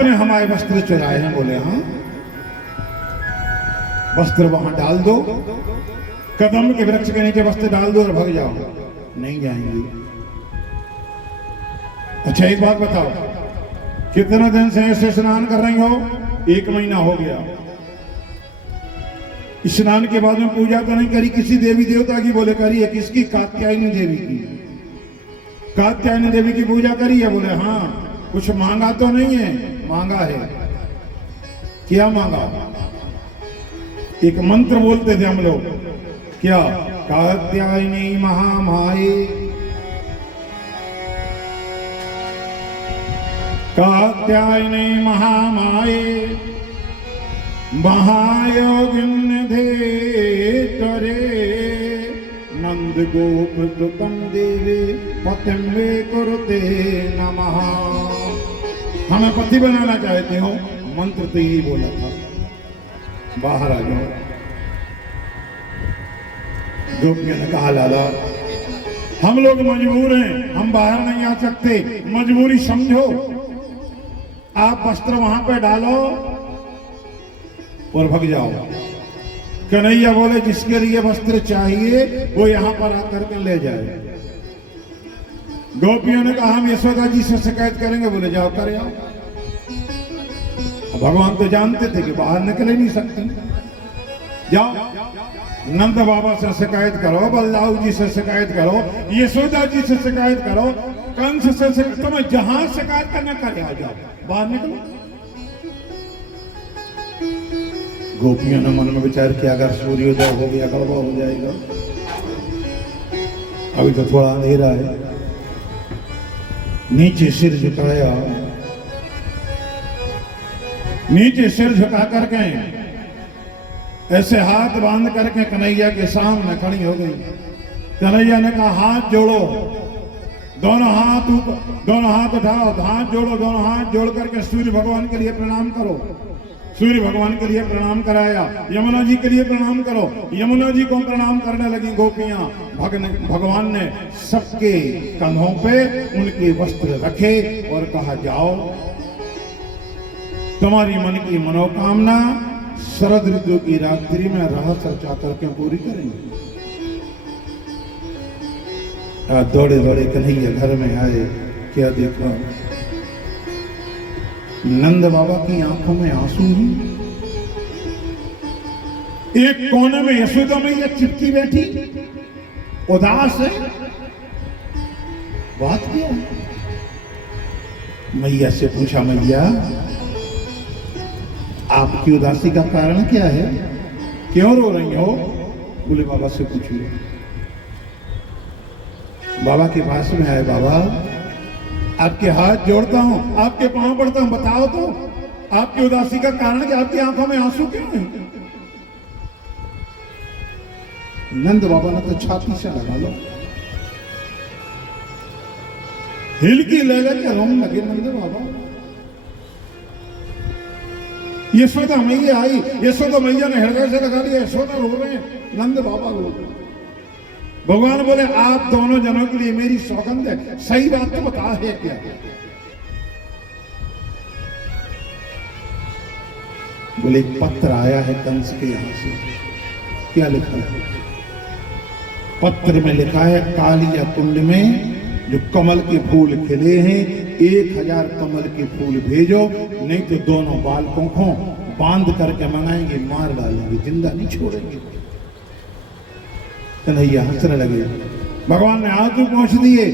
आपने हमारे वस्त्र चुराए हैं। बोले हाँ। वस्त्र वहां डाल दो, कदम के वृक्ष के नीचे वस्त्र डाल दो और भाग जाओ। नहीं जाएंगी। अच्छा एक बात बताओ, कितने दिन से ऐसे स्नान कर रही हो? 1 महीना हो गया। स्नान के बाद में पूजा तो नहीं करी किसी देवी देवता की? बोले करी है। किसकी? कात्यायनी देवी की। कात्यायनी देवी की पूजा करी है? बोले हाँ। कुछ मांगा तो नहीं है? मांगा है। क्या मांगा? एक मंत्र बोलते थे हम लोग। क्या? कात्यायनी महामाये, कात्यायनी महामाये, महायोगिन्य धेतरे, नंद गोप सुतम देवे पतिम वे कुरुते नमः। हमें पति बनाना चाहते हो? मंत्र तो यही बोला था, बाहर आ जाओ। गोपियों ने कहा लाला हम लोग मजबूर हैं, हम बाहर नहीं आ सकते, मजबूरी समझो। आप वस्त्र वहां पे डालो और भाग जाओ। कन्हैया बोले जिसके लिए वस्त्र चाहिए वो यहां पर आकर के ले जाए। गोपियों ने कहा हम यशोदा जी से शिकायत करेंगे। बोले जाओ कर आओ। भगवान तो जानते थे कि बाहर निकल ही नहीं सकते। जाओ नंद बाबा से शिकायत करो, बलदाऊ जी से शिकायत करो, यशोदा जी से शिकायत करो, कंस से तुम्हें जहां शिकायत करना कर आ जाओ, बाहर निकलो। गोपियों ने मन में विचार किया अगर सूर्योदय हो गया गड़बड़ हो जाएगा। अभी तो थोड़ा अंधेरा है। नीचे सिर झुकाया, नीचे सिर झुका करके ऐसे हाथ बांध करके कन्हैया के सामने खड़ी हो गई। कन्हैया ने कहा हाथ जोड़ो, दोनों हाथ ऊपर, दोनों हाथ उठाओ, हाथ जोड़ो, दोनों हाथ जोड़ करके सूर्य भगवान के लिए प्रणाम करो। सूर्य भगवान के लिए प्रणाम कराया, यमुना जी के लिए प्रणाम करो। यमुना जी को प्रणाम करने लगी गोपियां। भगवान ने सबके कंधों पे उनके वस्त्र रखे और कहा जाओ तुम्हारी मन की मनोकामना शरद ऋतु की रात्रि में रहस्य रचा करके पूरी करेंगे। दौड़े दौड़े कन्हैया घर में आए। क्या देखा? नंद बाबा की आंखों में आंसू ही। एक कोने में यशोदा मैया चिपकी बैठी, उदास है। बात क्या? मैया से पूछा मैया आपकी उदासी का कारण क्या है? क्यों रो रही हो? बोले बाबा से पूछिए। बाबा के पास में आए। बाबा आपके हाथ जोड़ता हूं, आपके पांव पड़ता हूं, बताओ तो आपकी उदासी का कारण क्या? आपकी आंखों में आंसू क्यों है? नंद बाबा ने तो छाती से लगा लो, हिलकी ले लेके रोने लगे। नंद बाबा यशोदा मैया आई, यशोदा मैया ने हृदय से लगा लिया। यशोदा रो रहे हैं, नंद बाबा रो रहे हैं। भगवान बोले आप दोनों जनों के लिए मेरी सौगंध है, सही बात तो बता है क्या? बोले पत्र आया है कंस के यहां से। क्या लिखा है? पत्र में लिखा है कालिया कुंड में जो कमल के फूल खिले हैं 1000 कमल के फूल भेजो, नहीं तो दोनों बालकों को बांध करके मनाएंगे, मार डालेंगे, जिंदा नहीं छोड़ेंगे। कन्हैया हंसने लगे। भगवान ने आंसू पहुंच दिए।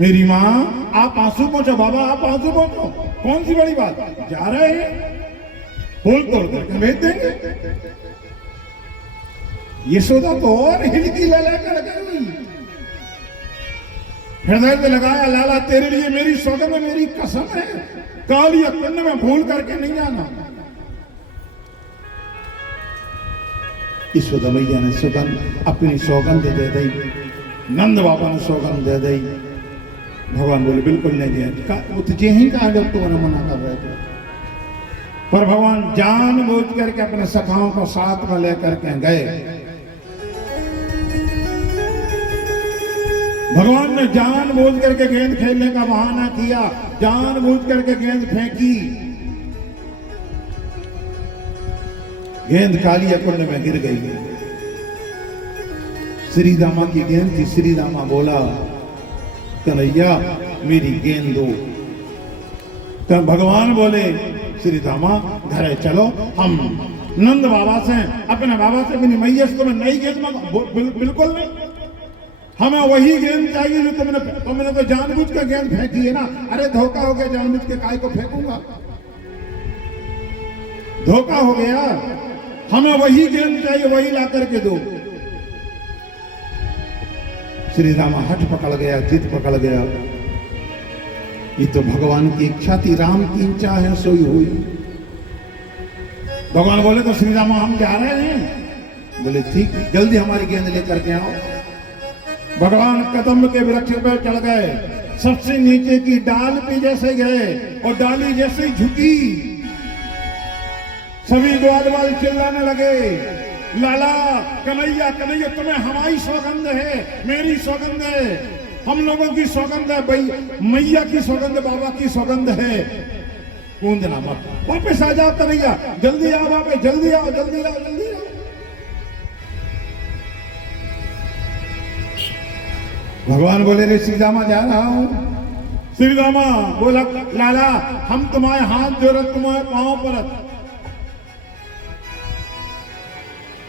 मेरी माँ आप आंसू पहुंचो, बाबा आप आंसू पहुंचो, कौन सी बड़ी बात? जा रहे हैं फूल तोड़ करके भेज देंगे। यशोदा तो और हिलकी लगा गई, हृदय में लगाया लाला तेरे लिए मेरी सौगंध है, मेरी कसम है, कालिया कुंड में भूल करके नहीं जाना। यशोदा मैया ने सौगंध अपनी सौगंध दे दी, नंद बाबा ने सौगंध दे दी। भगवान बोले बिल्कुल नहीं दिया। तुझे ही कहा जब तुम्हारा मना कर रहे थे, पर भगवान जानबूझ करके अपने सखाओं को साथ में लेकर के गए। भगवान ने जानबूझ करके गेंद खेलने का बहाना किया, जानबूझ करके गेंद फेंकी, गेंद कालिया कुंड में गिर गई। श्री दामा की गेंद थी। श्री दामा बोला, कन्हैया मेरी गेंद दो। तब भगवान बोले, श्री दामा घरे चलो, हम नंद बाबा से, अपने बाबा से भी मैया से तुम्हें नई गेंद मांगो। बिल्कुल नहीं, हमें वही गेंद चाहिए जो तुमने तो जानबूझ के गेंद फेंकी है ना। अरे धोखा हो गया, जानबूझ के काय को फेंकूंगा, धोखा हो गया। हमें वही गेंद चाहिए, वही ला करके दो। श्री रामा हट पकड़ गया, जिद पकड़ गया। ये तो भगवान की इच्छा थी, राम की इच्छा है सोई हुई। भगवान बोले, तो श्री रामा हम जा रहे हैं। बोले ठीक, जल्दी हमारी गेंद लेकर के आओ। भगवान कदम के वृक्ष पर चढ़ गए, सबसे नीचे की डाल पे जैसे गए और डाली जैसे झुकी, सभी ग्वाल चिल्लाने लगे, लाला कन्हैया कन्हैया, तुम्हें हमारी सौगंध है, मेरी सौगंध है, हम लोगों की सौगंध है, भाई मैया की सौगंध, बाबा की सौगंध है, कूदना मत, वापस आ जाओ कन्हैया, जल्दी आओ वापस, जल्दी आओ जल्दी आओ जल्दी आओ। भगवान बोले, रे श्रीरामा जा रहा हूं। श्रीरामा बोला, लाला हम तुम्हारे हाथ जोड़े, तुम्हारे पांव पर,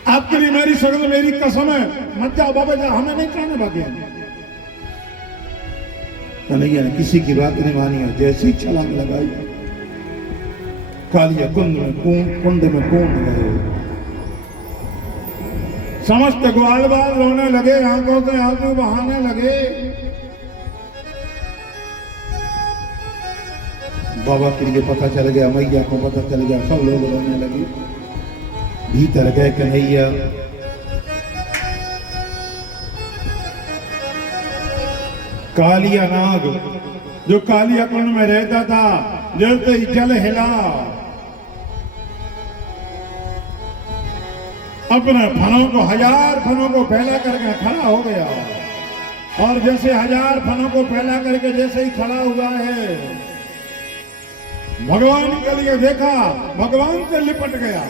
आपके लिए मेरी सौगंध, मेरी कसम है, मत जाओ बाबा, जाओ, हमें नहीं चाहने बाकी। कन्हैया ने किसी की बात नहीं मानी और जैसे ही छलांग लगाई, कालिया कुंड में कूद गए। समस्त ग्वाल बाल रोने लगे, आंखों से आंसू बहाने लगे। बाबा के लिए पता चल गया, मैया को पता चल गया, सब लोग रोने लगे। भीतर गए कन्हैया, कालिया नाग जो कालिया कुंड में रहता था, जैसे ही जल हिला, अपने फनों को, 1000 फनों को फैला करके खड़ा हो गया। और जैसे 1000 फनों को फैला करके जैसे ही खड़ा हुआ है, भगवान के लिए देखा, भगवान से लिपट गया।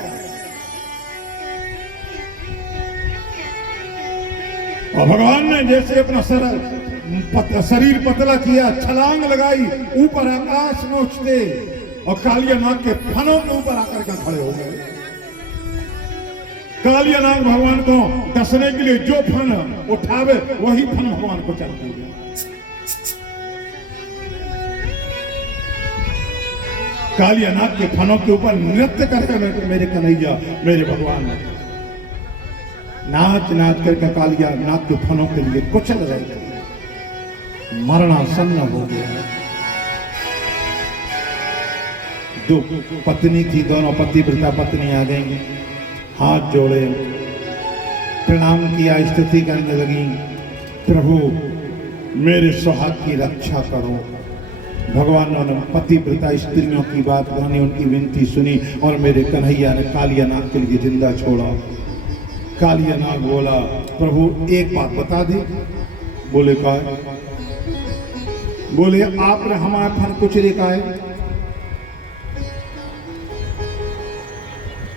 और भगवान ने जैसे अपना शरीर पतला किया, छलांग लगाई, ऊपर आकाश में उछले और कालिया नाग के फनों के ऊपर आकर के खड़े हो गए। कालिया नाग भगवान को डसने के लिए जो फन उठावे वही फन भगवान को चलते हैं। कालिया नाग के फनों के ऊपर नृत्य करके मेरे कन्हैया, मेरे भगवान नाच नाच करके कालिया नाग के फनों के लिए कुचल रहे, मरणासन्न हो गया। दो पत्नी थी, दोनों पतिव्रता पत्नी आ गई, हाथ जोड़े, प्रणाम किया, स्तुति करने लगी, प्रभु मेरे सुहाग की रक्षा करो। भगवान ने पतिव्रता स्त्रियों की बात मानी, उनकी विनती सुनी और मेरे कन्हैया ने कालिया नाग के लिए जिंदा छोड़ा। कालिया नाग बोला, प्रभु एक बात बता दे। बोले का? बोले आपने हमारा फन कुचले का है।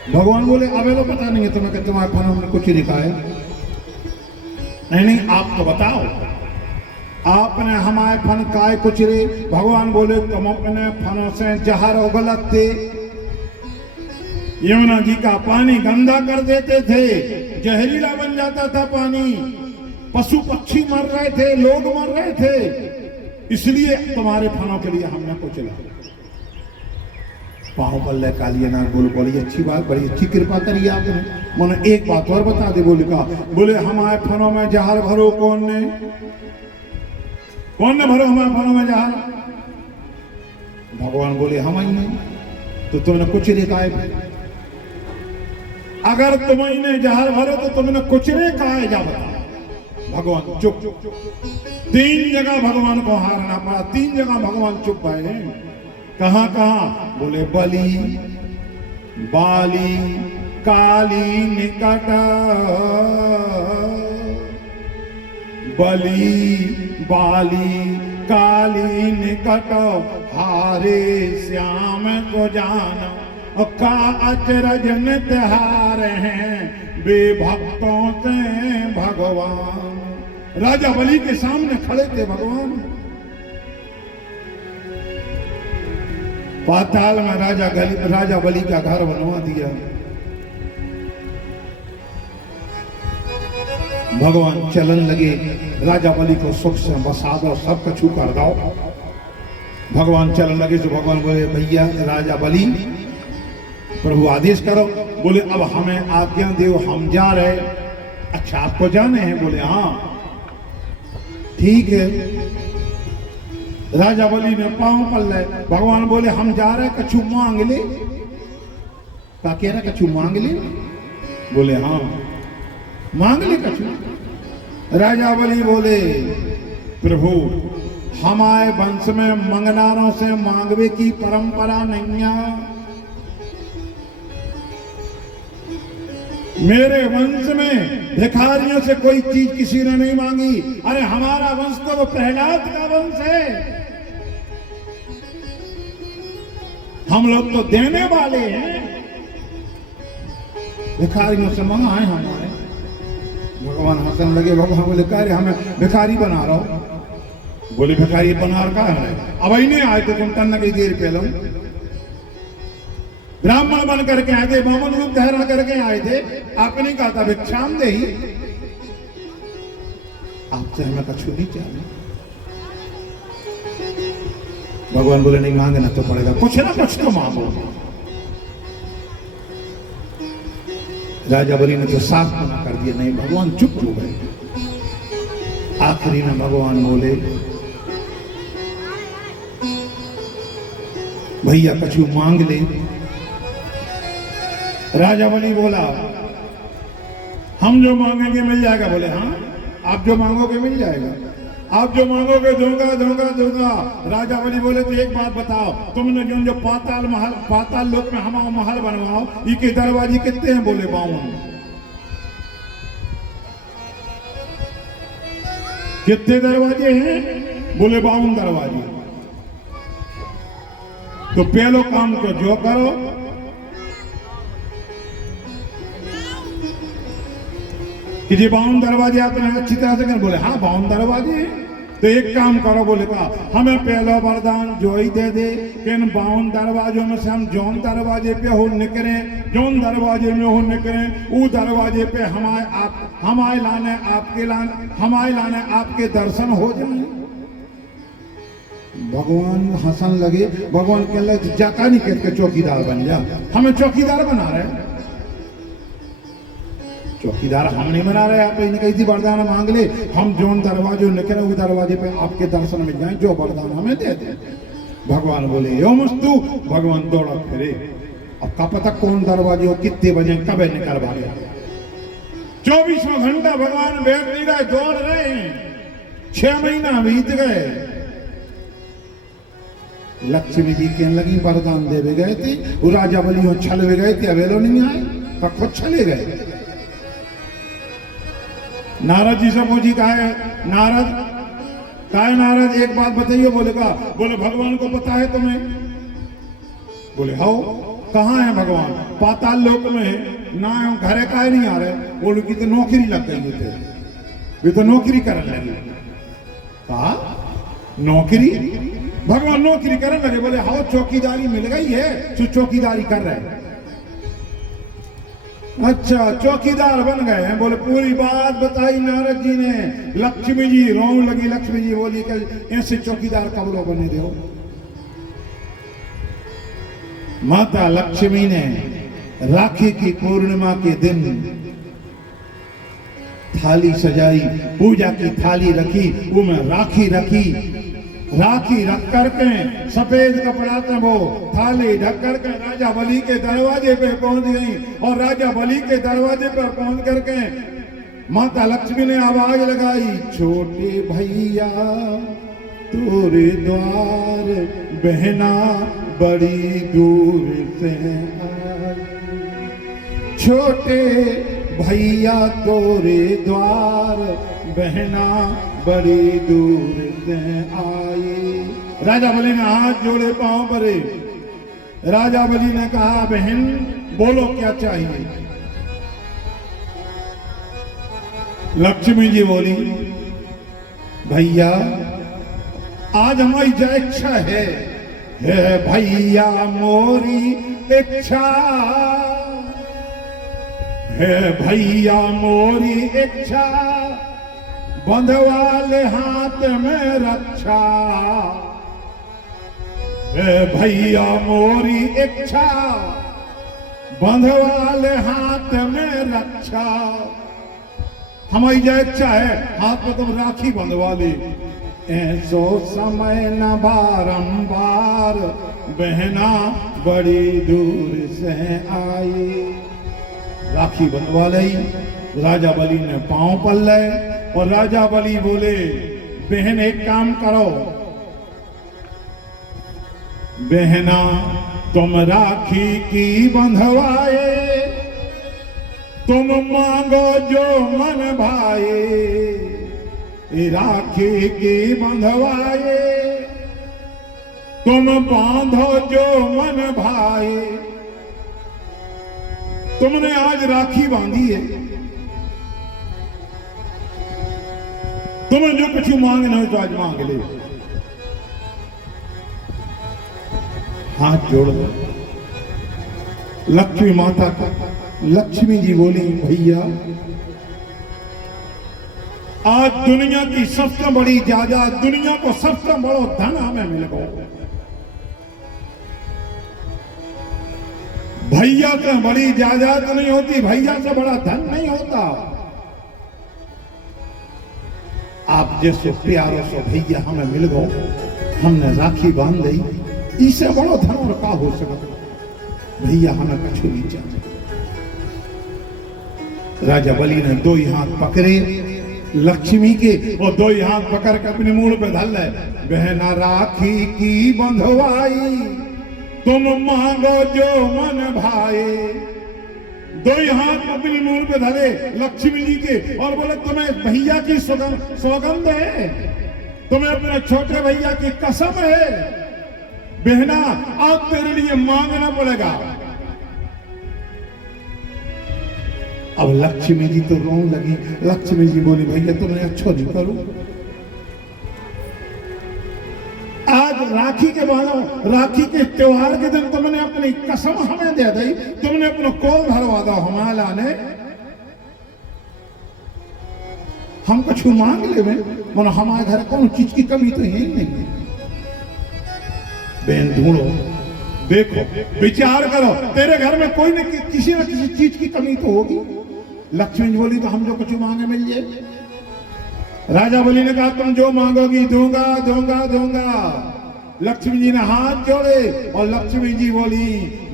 भगवान बोले, अबे तो पता नहीं है तुम्हें कि तुम्हारे फन हमने कुचले का है। नहीं आप तो बताओ, आपने हमारे फन काय कुचले। भगवान बोले, तुम अपने फनों से जहर उगलते, यमुना जी का पानी गंदा कर देते थे, जहरीला बन जाता था पानी, पशु पक्षी मर रहे थे, लोग मर रहे थे, इसलिए तुम्हारे फनों के लिए हमने कुचला। पाँव पल्ले कालिया नाग बोले, बड़ी अच्छी बात, बड़ी अच्छी कृपा करी आपने। मैंने एक बात और बता दे। बोले का? बोले हमारे फनों में जहर भरो। कौन ने भरो हमारे फनों में जहर? भगवान बोले, हम ही नहीं। तो तुमने कुचले का है? अगर तुमने जहर भरो तो तुमने कुचले का है, जा बता। भगवान चुप। 3 जगह भगवान को हारना पड़ा, 3 जगह भगवान चुप पाए। कहां कहां? बोले बलि, बाली, काली निकट, बलि बाली काली निकट हारे श्याम को जान का अचरज नित्हार हैं वे भक्तों से भगवान। राजा बलि के सामने खड़े थे भगवान। पाताल में राजा बलि का घर बनवा दिया। भगवान चलन लगे, राजा बलि को सुख से बसा दो, सब कछु कर दो। भगवान चलन लगे तो भगवान बोले भैया राजा बलि प्रभु आदेश करो। बोले अब हमें आज्ञा दो, हम जा रहे। अच्छा आपको जाने हैं? बोले हाँ ठीक है। राजा बलि ने पांव पल्ले, भगवान बोले हम जा रहे, कछु मांग ले। क्या कह रहा? कछु मांग ले। बोले हाँ मांग ले कछु। राजा बलि बोले प्रभु हमारे वंश में मंगनारों से मांगवे की परंपरा नहीं है। मेरे वंश में भिखारियों से कोई चीज किसी ने नहीं मांगी। अरे हमारा वंश तो वो प्रहलाद का वंश है, हम लोग तो देने वाले हैं, भिखारियों से मांगा है हमारे। भगवान हंसने लगे। भगवान बोले कह रहे हमें भिखारी बना रहा हो। बोले भिखारी बना रखा है, अब ही नहीं आए तो तुम तन्ना की देर पहले ब्राह्मण बन करके आए थे, बामन रूप धारण करके आए थे। आपने नहीं कहा था भिक्षाम दे ही, आपसे हमें कछु नहीं चाहिए। भगवान बोले नहीं मांगना तो पड़ेगा, कुछ ना कुछ तो मांगो। राजा बलि ने तो साफ मना कर दिया, नहीं। भगवान चुप हो गए। आखिरी में भगवान बोले भैया कछु मांग ले। राजा बलि बोला हम जो मांगेंगे मिल जाएगा। बोले हाँ आप जो मांगोगे मिल जाएगा, आप जो मांगोगे दूंगा दूंगा दूंगा। राजा बलि बोले तो एक बात बताओ, तुमने जो पाताल लोक में हमारा महल बनवाओ, इसके दरवाजे कितने हैं? बोले 52। कितने दरवाजे हैं? बोले 52 दरवाजे। तो पहलो काम तो जो करो, कि जी 52 दरवाजे आपने अच्छी तरह से कर। बोले हाँ 52 दरवाजे हैं। तो एक काम करो, बोले कहा हमें पहला वरदान जो ही दे दे कि इन 52 दरवाजों में से हम जौन दरवाजे पे हो निकले, जौन दरवाजे में हो निकले, वो दरवाजे पे हमारे लाने आपके दर्शन हो जाए। भगवान हंसन लगे। भगवान कह लगे जाता नहीं कहते चौकीदार बन जा, हमें चौकीदार बना रहे। चौकीदार हम नहीं बना रहे। आप इन्हें कही थी वरदान मांग ले, हम जौन दरवाजे निकले वो दरवाजे पे आपके दर्शन मिल जाए, जो वरदान हमें दे दे। भगवान बोले यो मस्तु। भगवान दौड़ा फिरे। अब का पता कौन दरवाजे हो, कितने बजे कब निकल भागे। 24वां घंटा भगवान बैठ नहीं रहे, दौड़ रहे हैं। 6 महीना बीत गए। लक्ष्मी जी कहने लगी वरदान देवे गए थे, वो राजा बलि छल गए थे, अवेलो नहीं आए, खुद छले गए। नारद जी से पूछी काहे नारद एक बात बताइए। बोले का? बोले भगवान को पता है तुम्हें? बोले हाँ। कहाँ है भगवान? पाताल लोक में ना घरे काहे नहीं आ रहे? बोले की तो नौकरी लग गई थे, वे तो नौकरी करने लगे। कहा नौकरी? भगवान नौकरी करने लगे। बोले हाँ चौकीदारी मिल गई है, तो चौकीदारी कर रहे हैं। अच्छा चौकीदार बन गए हैं। बोले पूरी बात बताई नारद जी ने। लक्ष्मी जी रोने लगी। लक्ष्मी जी बोली कि ऐसे चौकीदार कब लोग बने दो। माता लक्ष्मी ने राखी की पूर्णिमा के दिन थाली सजाई, पूजा की थाली रखी, वो में राखी रखी। राखी रख करके सफेद कपड़ा से वो थाली ढक करके राजा बलि के दरवाजे पे पहुंच गई। और राजा बलि के दरवाजे पर पहुंच करके माता लक्ष्मी ने आवाज लगाई, छोटे भैया तोरे द्वार बहना बड़ी दूर से आई। छोटे भैया तोरे द्वार बहना बड़ी दूर से आई। राजा बलि ने हाथ जोड़े पांव परे। राजा बलि ने कहा बहन बोलो क्या चाहिए। लक्ष्मी जी बोली भैया आज हमारी जो इच्छा है भैया मोरी इच्छा है भैया मोरी इच्छा बंधवाले हाथ में रक्षा है भैया मोरी इच्छा बंधवाले हाथ में रक्षा। हमारी जो इच्छा है हाथ में तुम राखी बंधवा ले। ऐसो समय न बारंबार बहना बड़ी दूर से आई। राखी बंधवा ली। राजा बलि ने पांव पल्ले और राजा बलि बोले बहन एक काम करो बहना तुम राखी की बंधवाए तुम मांगो जो मन भाए। राखी की बंधवाए तुम बांधो जो मन भाए। तुमने आज राखी बांधी है तुम्हें जो कुछ मांगना हो तो आज मांग ले। हाथ जोड़ दो लक्ष्मी माता का। लक्ष्मी जी बोली भैया आज दुनिया की सबसे बड़ी जायदाद दुनिया को सबसे बड़ा धन हमें मिल गया। भैया से बड़ी जायदाद नहीं होती भैया से बड़ा धन नहीं होता। आप जैसे प्यारों से भैया हमें मिल गए हमने राखी बांध दी इससे बड़ो धन और का हो सकता। भैया हमें कुछ नहीं चाहिए। राजा बलि ने दो ही हाथ पकड़े लक्ष्मी के और दो ही हाथ पकड़ के अपने मूल पे धल ले। बहना राखी की बंधवाई तुम मांगो जो मन भाए। दो ही हाथ अपनी मूल पे धरे लक्ष्मी जी के और बोले तुम्हें भैया की सौगंध है तुम्हें अपने छोटे भैया की कसम है बहना अब तेरे लिए मांगना पड़ेगा। अब लक्ष्मी जी तो रोने लगी। लक्ष्मी जी बोली भैया तुमने अच्छा नहीं करो आज राखी के बाद राखी के त्योहार के दिन तुमने अपनी कसम हमें दे दी तुमने अपना कोल भरवा दो हमारा ने हम कुछ मांग ले मनो हमारे घर कौन चीज की कमी तो है ही नहीं। बहन ढूंढो देखो विचार करो तेरे घर में कोई न किसी न किसी चीज की कमी तो होगी। लक्ष्मी जी बोली तो हम जो कुछ मांगे मिल जाए। राजा बलि ने कहा तुम जो मांगोगी दूंगा दूंगा दूंगा। लक्ष्मी जी ने हाथ जोड़े और लक्ष्मी जी बोली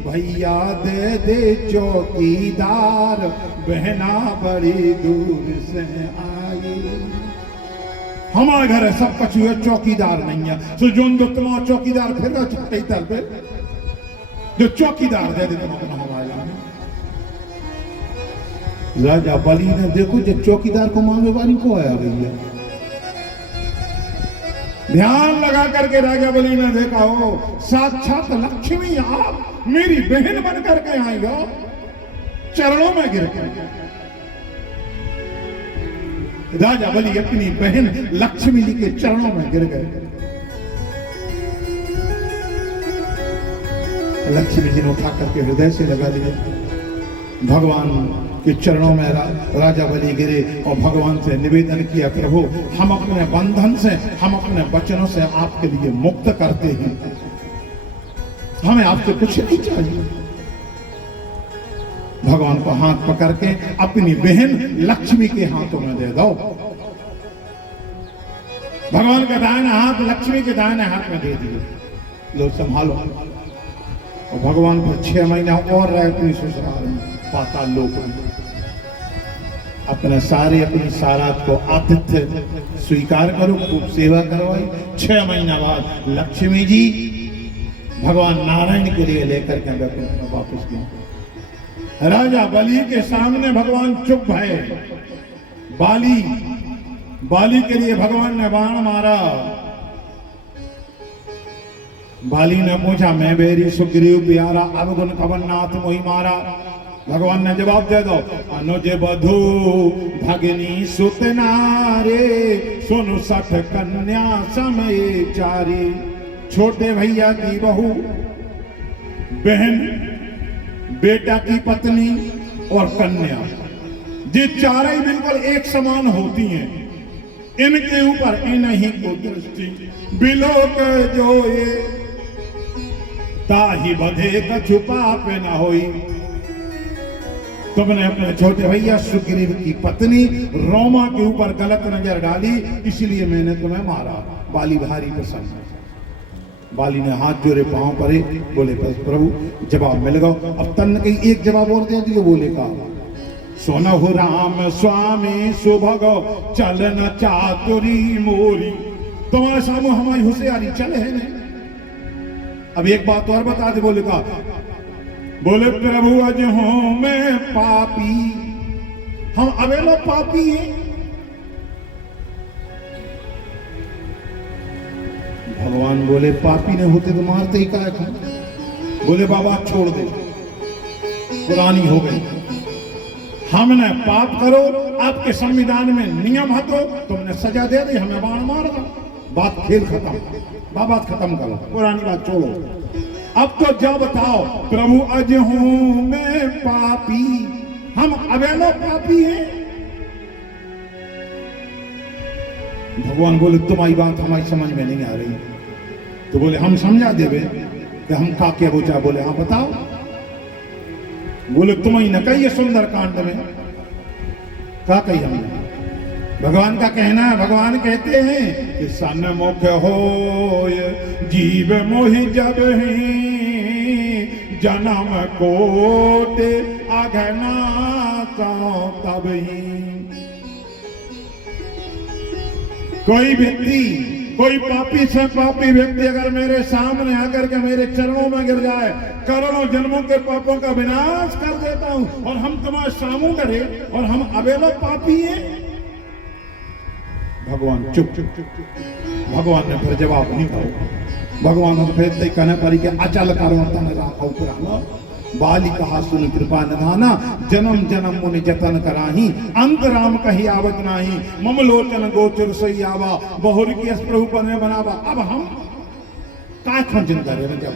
भैया दे दे चौकीदार बहना बड़ी दूर से आई। हमारे घर सब कुछ हुआ चौकीदार नहीं है तो जो तुम्हारा चौकीदार फिर रहा छुट्टी तर पे जो चौकीदार दे दे तुम अपना हवाला में। राजा बलि ने देखो जब चौकीदार को मांगे वाली को आया भैया। ध्यान लगा करके राजा बलि ने देखा हो साक्षात लक्ष्मी आप मेरी बहन बन करके आई हो चरणों में गिर कर। राजा बलि अपनी बहन लक्ष्मी जी के चरणों में गिर गए। लक्ष्मी जी ने उठा करके हृदय से लगा लिया। भगवान के चरणों में राजा बलि गिरे और भगवान से निवेदन किया प्रभु हम अपने बंधन से हम अपने वचनों से आपके लिए मुक्त करते हैं हमें आपसे कुछ नहीं चाहिए। भगवान को हाथ पकड़ के अपनी बहन लक्ष्मी के हाथों में दे दो। भगवान का दाहिना हाथ लक्ष्मी के दाहिने हाथ में दे दिए लो संभालो। और भगवान पर 6 महीना और रहे अपनी ससुराल में पाताल लोक में अपने सारे अपनी सारात को आतिथ्य स्वीकार करो खूब सेवा करवाई। 6 महीना बाद लक्ष्मी जी भगवान नारायण के लिए लेकर के वापस गए। राजा बलि के सामने भगवान चुप भये। बाली के लिए भगवान ने बाण मारा। बाली ने पूछा, मैं बेरी सुग्रीव प्यारा, अब गुण कवन नाथ मोहि मारा। भगवान ने जवाब दे दो, अनुज बधू भगनी सुत नारे, सुनु सठ कन्या समय चारी। छोटे भैया की बहू, बहन, बेटा की पत्नी और कन्या, ये चारें बिल्कुल एक समान होती हैं। इनके ऊपर इन्हीं को दृष्टि बिलोक जोए, ताहि बधे कछु पाप न होई। तुमने अपने छोटे भैया सुग्रीव की पत्नी रोमा के ऊपर गलत नजर डाली, इसलिए मैंने तुम्हें मारा। बाली भारी प्रसन्न। बाली ने हाथ जोड़े, पांव पड़े, बोले बस प्रभु जवाब मिल गया। अब तन कहीं एक जवाब और दे दियो। बोले का, सोनहु राम स्वामी सुभगो चलन चातुरी मोरी। तुम्हारे सामने हमारी होशियारी चले है नहीं। अब एक बात और बता दे। बोले का, बोले प्रभु अज हूं मैं पापी, हम अवेलो पापी हैं। भगवान बोले, पापी ने होते तो मारते ही क्या था। बोले बाबा छोड़ दे, पुरानी हो गई। हमने पाप करो, आपके संविधान में नियम है, तो तुमने सजा दे दी, हमें बाण मार दो, बात खेल खत्म। बाबा खत्म करो, पुरानी बात छोड़ो। अब तो जब बताओ, प्रभु अज हूं मैं पापी, हम अवेलो पापी हैं। भगवान बोले, तुम्हारी बात हमारी समझ में नहीं आ रही। तो बोले, हम समझा देवे कि हम का क्या बोचा। बोले हाँ बताओ। बोले, तुम ही न कहिए सुंदर कांड में का कही हमने। भगवान का कहना है, भगवान कहते हैं कि सन्मुख होय जीव मोहि जब ही, जन्म कोट अघना तब ही। कोई व्यक्ति, कोई पापी से पापी व्यक्ति अगर मेरे सामने आकर के मेरे चरणों में गिर जाए, करोड़ों जन्मों के पापों का विनाश कर देता हूं, और हम तुम्हारे सामू करे और हम अवेलो पापी हैं। भगवान चुप। भगवान ने फिर जवाब नहीं कहा। भगवान ने फिर कहने पड़ी कि अचल करो तन राखो पुराना। बाली कहा सुन कृपा निधाना, जन्म जन्म मुनि जतन कराही, अंत राम कही आवत नाही, मम लोचन गोचर सही आवा, बहुर की प्रभु पने बनावा। अब हम का चिंता रहे। जब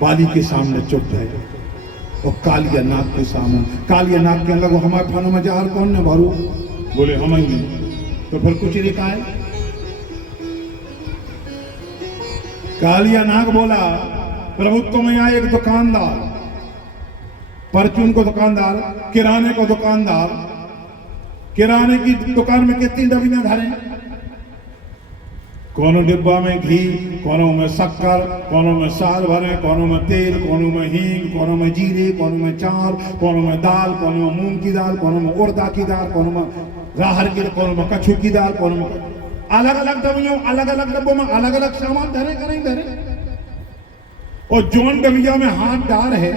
बाली के सामने चुप है और कालिया नाग के सामने, कालिया नाग के लगो हमारे फन में जार कौन ने भरू। बोले हम ही नहीं। तो फिर कुछ लिखा है। कालिया नाग बोला, प्रभु तुम यहाँ एक दुकानदार, परचून को दुकानदार, किराने को दुकानदार, किराने की दुकान में कितनी डबियां धरे, कोनो डिब्बा में घी, कोनो में शक्कर, कोनो में साल भरे, कोनो में तेल, कोनो में हींग, कोनो में जीरे, कोनो में चावल, कोनो में दाल, कोनो में मूंग की दाल, कोनो में उड़दा की दाल, कोनो में राहर की, कोनो में कछू की दाल, कोनो में अलग अलग डबियों, अलग अलग डब्बों में अलग अलग सामान धरे करें धरे। और जोन डबिया में हाथ डाल है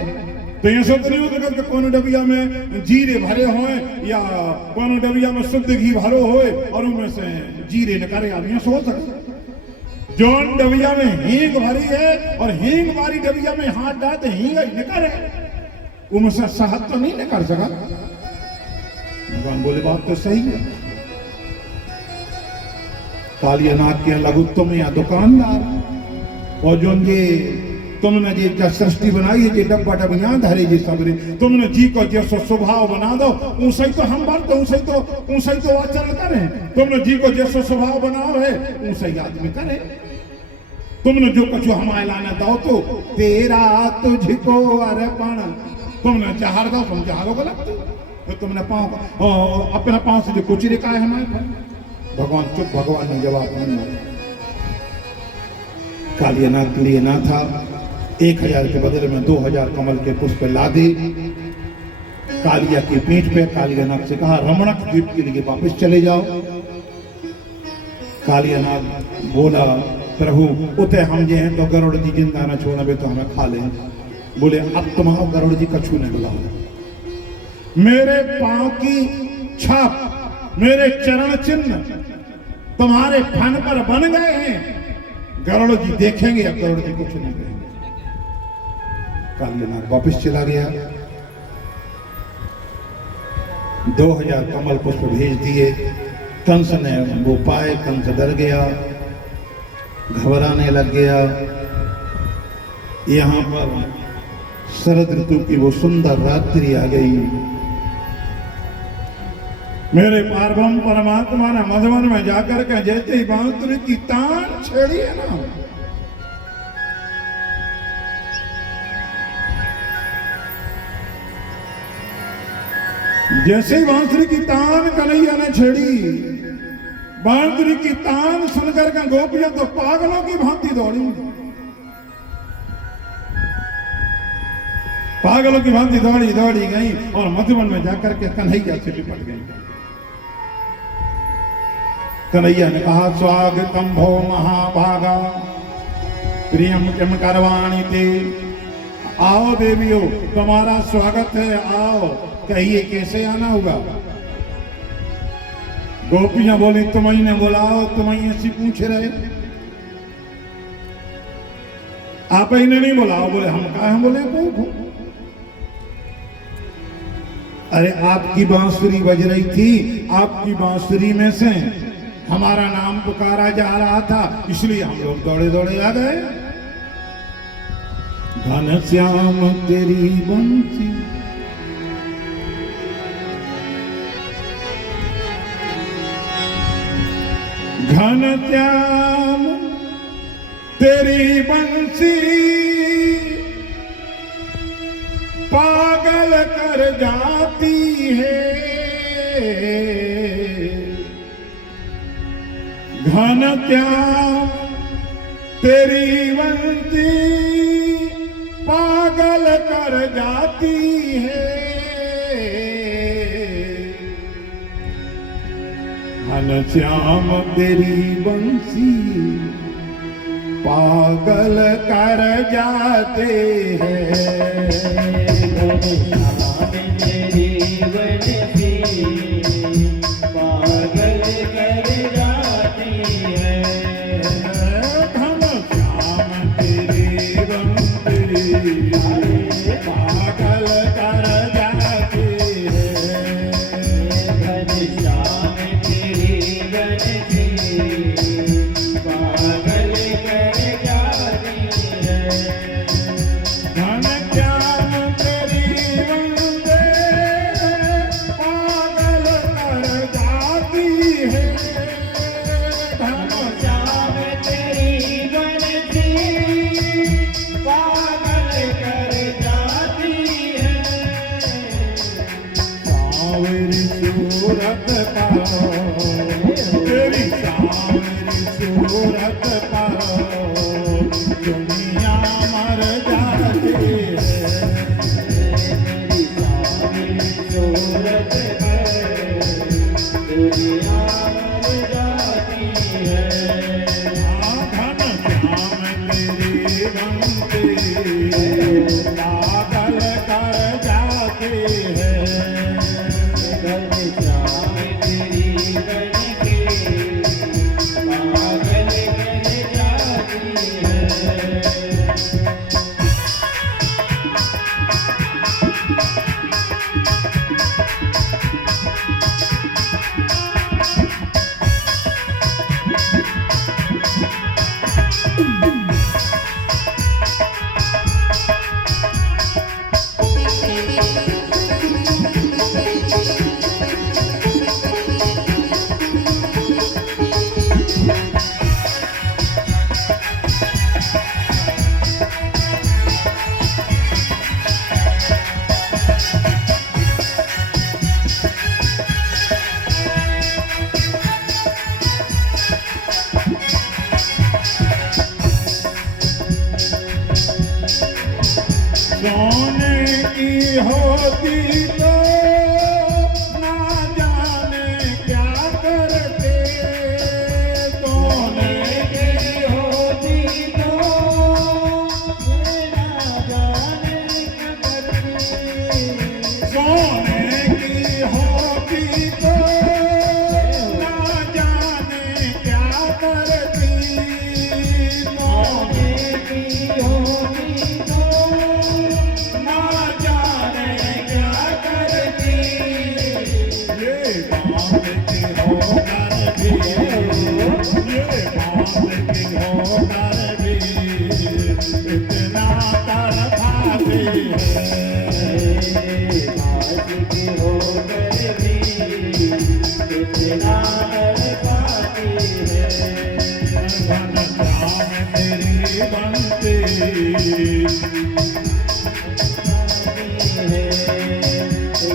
तो ऐसा तो नहीं होता कि कोनो डबिया में जीरे भरे होए या कोनो डबिया में शुद्ध घी भरो होए और उनमें से जीरे निकाले, आदमी सोच सकते। जोन डबिया में हींग भरी है और हींग वाली डबिया में हाथ डालते हींग निकाले, उनमें से शहद तो नहीं निकाल सका। भगवान बोले बात तो सही है। कालिया नाग के लघु तुम या दुकानदार, और जो ये तुमने जी सृष्टि बनाई है, जी डब्बा डबिया धरे जी सबरे, तुमने जी को जैसो स्वभाव बना दो, ऊंसे तो हम बात ऊंसे तो आचरण करें। तुमने जी को जैसो स्वभाव बनाओ है, ऊंसे आदमी करे। तुमने जो कुछ हमारे लाना दो तो तेरा तुझको अर्पण, तुमने जहर दो, तुम जहरों को लगते, तो तुमने पाँव अपना पाँव से जो कुछ लिखा है हमारे पर। भगवान चुप। भगवान ने जवाब नहीं दिया। कालिया नाग के लिए ना था 1000 के बदले में 2000 कमल के पुष्प ला दे। कालिया की पीठ पे कालिया नाग से कहा, रमणक द्वीप के लिए वापस चले जाओ। कालिया नाग बोला, प्रभु उते हम जे हैं तो गरुड़ जी जिंदा न छोड़े तो हमें खा लें। बोले अब तुम्हारा गरुड़ जी कछु नहीं बुलाओ, मेरे पांव की छाप, मेरे चरण चिन्ह तुम्हारे फन पर बन गए हैं, गरुड़ जी देखेंगे, अब गरुड़ जी कुछ नहीं कहेंगे। कालीनाग वापिस चला गया। 2000 कमल पुष्प भेज दिए। कंस ने वो पाए, कंस डर गया, घबराने लग गया। यहां पर शरद ऋतु की वो सुंदर रात्रि आ गई। मेरे पार्वम परमात्मा ने मधुवन में जाकर के जैसे ही बांसुरी की तान छेड़ी है ना, जैसे ही बांसुरी की तान कन्हैया ने छेड़ी, बांसुरी की तान सुनकर के गोपियां तो पागलों की भांति दौड़ी, पागलों की भांति दौड़ी दौड़ी गई और मधुवन में जाकर के कन्हैया से लिपट गई। कन्हैया ने कहा स्वागतम भो महाभागा प्रियम किम करवाणी ते, आओ देवियों तुम्हारा स्वागत है, आओ। कहिए कैसे आना होगा। गोपियां बोली तुम्हें ने बुलाओ, तुम्हें ऐसी पूछ रहे, आप इन्हें नहीं बुलाओ। बोले हम कहा, हम बोले अरे आपकी बांसुरी बज रही थी, आपकी बांसुरी में से हमारा नाम पुकारा जा रहा था, इसलिए हम लोग दौड़े दौड़े आ गए। घनश्याम तेरी बंसी, घनश्याम तेरी बंसी पागल कर जाती है, घनश्याम तेरी बंसी पागल कर जाती है, घनश्याम तेरी बंसी पागल कर जाते हैं, घनश्याम तेरी बंसी पागल कर जाती है, घनश्याम तेरी बंसी पागल कर जाती है, घनश्याम तेरी बंसी पागल कर जाती है, घनश्याम तेरी बंसी पागल कर जाती है, घनश्याम तेरी बंसी पागल कर जाती है, सावरी सूरत पाओ, तेरी सावरी सूरत पाओ, दुनिया मर जाती है, मेरी सावरी सूरत है, दुनिया मर जाती है, घनश्याम तेरी बंसी पागल कर जाती है, घनश्याम तेरी बंसी पागल कर जाती है। सोने की होती तो ना जाने क्या करते, सोने की होती तो ना जाने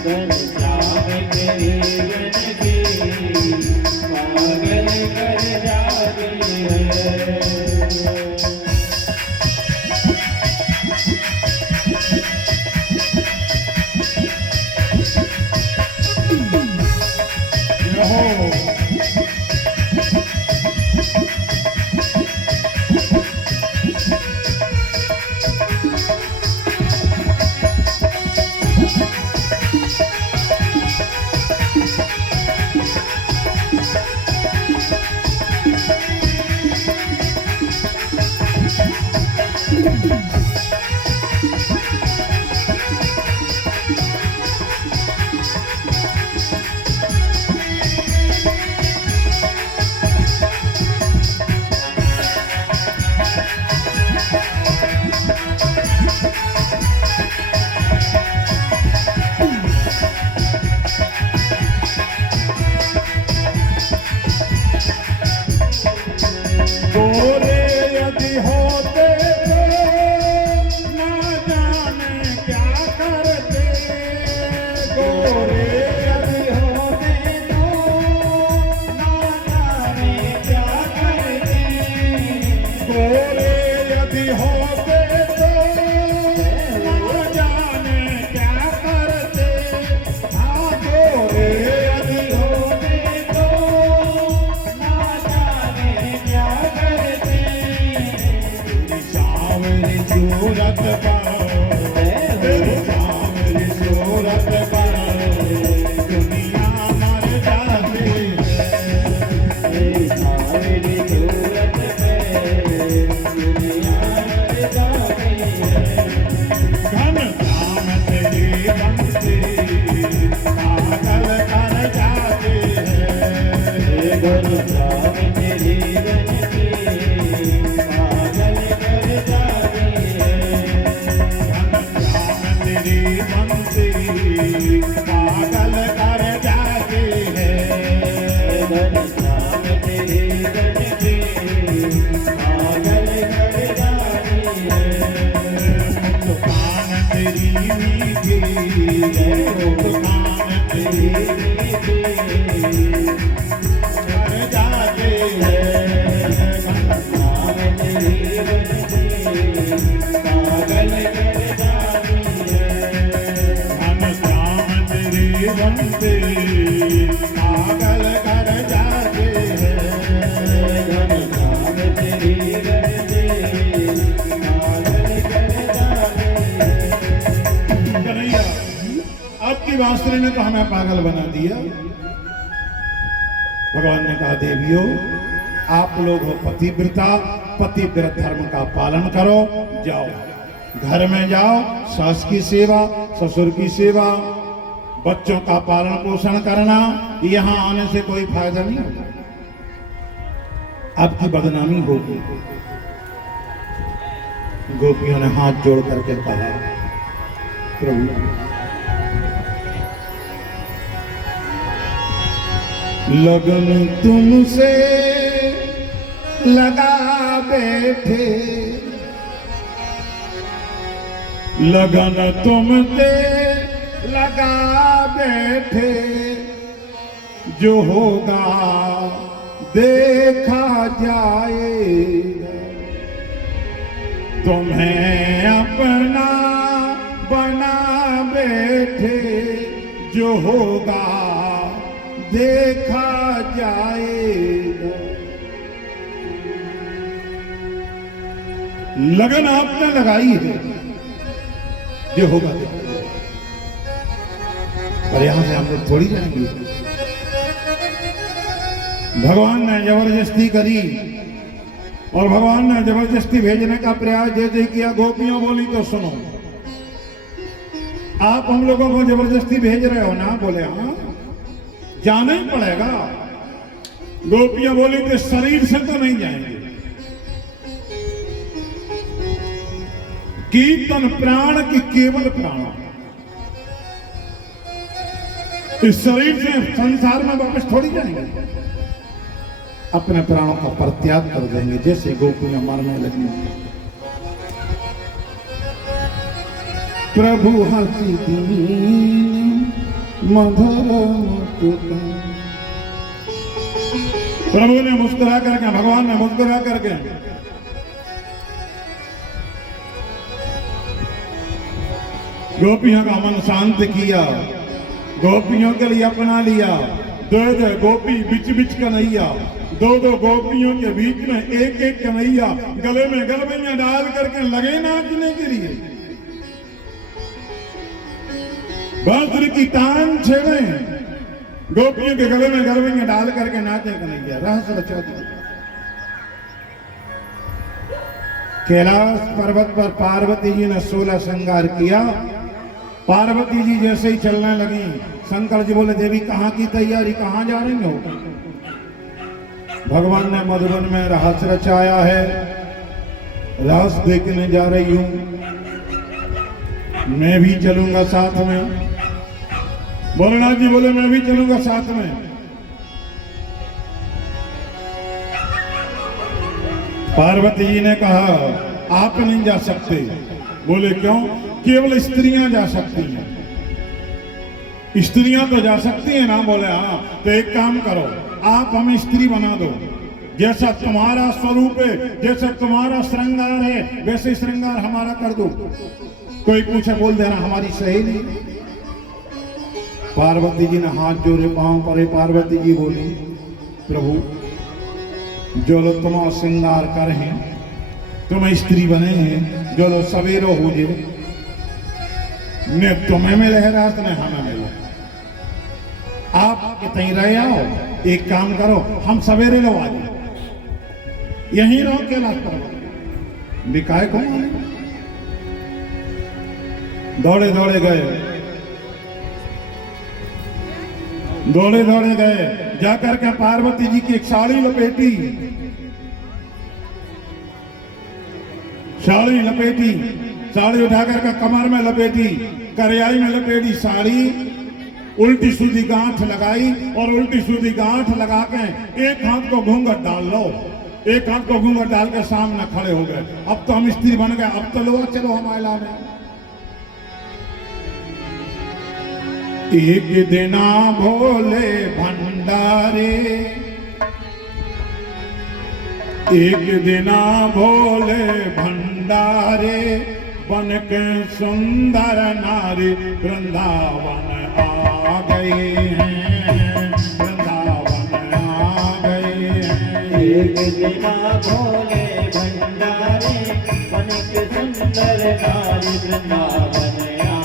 घनश्याम तेरी बनगी पागल कर जाती है। गोरे यदि होते तो ना जाने क्या करते। गोरे यदि होते तो ना जाने क्या करते। गोरे यदि होते तो ना जाने क्या करते। हाँ गोरे यदि होते तो ना जाने क्या करते। सावरी सूरत पर सावरी सूरत पर दुनिया मर जाती है। सावरी सूरत पे दुनिया मर जाती है। घनश्याम तेरी बंसी पागल कर जाती है। घनश्याम तेरी बनगी पागल कर जाती है। घनश्याम तेरी बंसी पागल कर जाती है। घनश्याम तेरी बनगी पागल कर जाती है। मुस्कान तेरी मीठी मुस्कान तेरी मीठी कर जाती है। घनश्याम तेरी बनगी पागल कर जाती है। घनश्याम तेरी बंसी पागल कर जाती है। घनश्याम तेरी बनगी पागल कर जाती है। कन्हैया आपकी बांसुरी ने तो हमें पागल बना दिया। भगवान ने कहा देवियों आप लोग हो पतिव्रता, पतिव्रत धर्म का पालन करो। जाओ घर में जाओ, सास की सेवा, ससुर की सेवा, बच्चों का पालन पोषण करना। यहाँ आने से कोई फायदा नहीं होगा, आपकी बदनामी होगी। गोपियों ने हाथ जोड़ करके कहा प्रभु लगन तुमसे लगा बैठे, लगन तुमसे लगा बैठे, जो होगा देखा जाएगा। तुम्हें अपना बना बैठे, जो होगा देखा जाएगा। लगन आपने लगाई है, जो होगा देखा जाएगा। पर यहां से हम लोग थोड़ी जाएंगे। भगवान ने जबरदस्ती करी और भगवान ने जबरदस्ती भेजने का प्रयास जैसे किया। गोपियां बोली तो सुनो, आप हम लोगों को जबरदस्ती भेज रहे हो ना? बोले हाँ जाना ही पड़ेगा। गोपियां बोली तो शरीर से तो नहीं जाएंगे, कीर्तन प्राण की केवल प्राण, इस शरीर से संसार में वापस थोड़ी जाएंगे। अपने प्राणों का परित्याग कर देंगे, जैसे गोपियां मरने लगी। प्रभु हंसी दीन मधुर मुस्कुरा। प्रभु ने मुस्कुरा करके, भगवान ने मुस्कुरा करके गोपियों का मन शांत किया, गोपियों के लिए अपना लिया। दो दो गोपी बिच बिच कन्हैया, दो दो गोपियों के बीच में एक एक कन्हैया गले में गलबैया डाल करके लगे नाचने के लिए। वज्र की तान छेड़े, गोपियों के गले में गलबैया डाल करके नाचे कन्हैया। रहस्य रचा दिया। कैलाश पर्वत पर पार्वती जी ने 16 श्रृंगार किया। पार्वती जी जैसे ही चलने लगी, शंकर जी बोले देवी कहाँ की तैयारी, कहाँ जा रही हो? भगवान ने मधुबन में रहस्य रचाया है, रहस्य देखने जा रही हूं, मैं भी चलूंगा साथ में। भोलेनाथ जी बोले मैं भी चलूंगा साथ में। पार्वती जी ने कहा आप नहीं जा सकते। बोले क्यों? केवल स्त्रियां जा सकती हैं। स्त्रियां तो जा सकती हैं ना? बोले हाँ। तो एक काम करो, आप हमें स्त्री बना दो, जैसा तुम्हारा स्वरूप है, जैसा तुम्हारा श्रृंगार है, वैसे श्रृंगार हमारा कर दो। कोई पूछे बोल देना हमारी सहेली। पार्वती जी ने हाथ जोड़े, पांव पड़े। पार्वती जी बोली प्रभु जो लोग तुम्हारा श्रृंगार कर हैं, तुम स्त्री बने हैं, जो लोग सवेरो हो जाए ने तुम्हें मिले है रात ने हमें मिले। आप कहीं रहे आओ, एक काम करो हम सवेरे लो आ जाए, यहीं रहो कैलाश पर्वत। बिकाए कौन? दौड़े दौड़े गए, दौड़े दौड़े गए, जाकर के पार्वती जी की एक साड़ी लपेटी, साड़ी लपेटी, साड़ी उठाकर के कमर में लपेटी, करियाई में लपेटी साड़ी, उल्टी सीधी गांठ लगाई और उल्टी सीधी गांठ लगा के एक हाथ को घूंघट डाल लो, एक हाथ को घूंघट डाल के सामने खड़े हो गए। अब तो हम स्त्री बन गए, अब तो लो चलो हमारे लाने। एक दिना भोले भंडारे, एक दिना भोले भंडारे, बन के सुंदर नारी वृंदावन आ गए हैं, वृंदावन आ गए हैं। एक दिना भोले भंडारे, बन के सुंदर नारी वृंदावन आ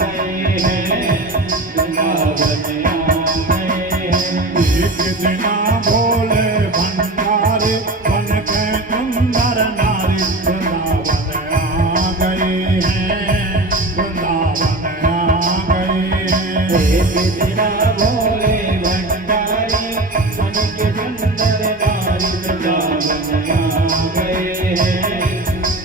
गए हैं, वृंदावन आ गए हैं। एक दिना भोले भंडारे, बन के सुंदर नारी वृंदावन आ गए हैं, वृंदावन आ गए हैं। एक दिना भोले भंडारे, बन के सुंदर नारी वृंदावन आ गए हैं,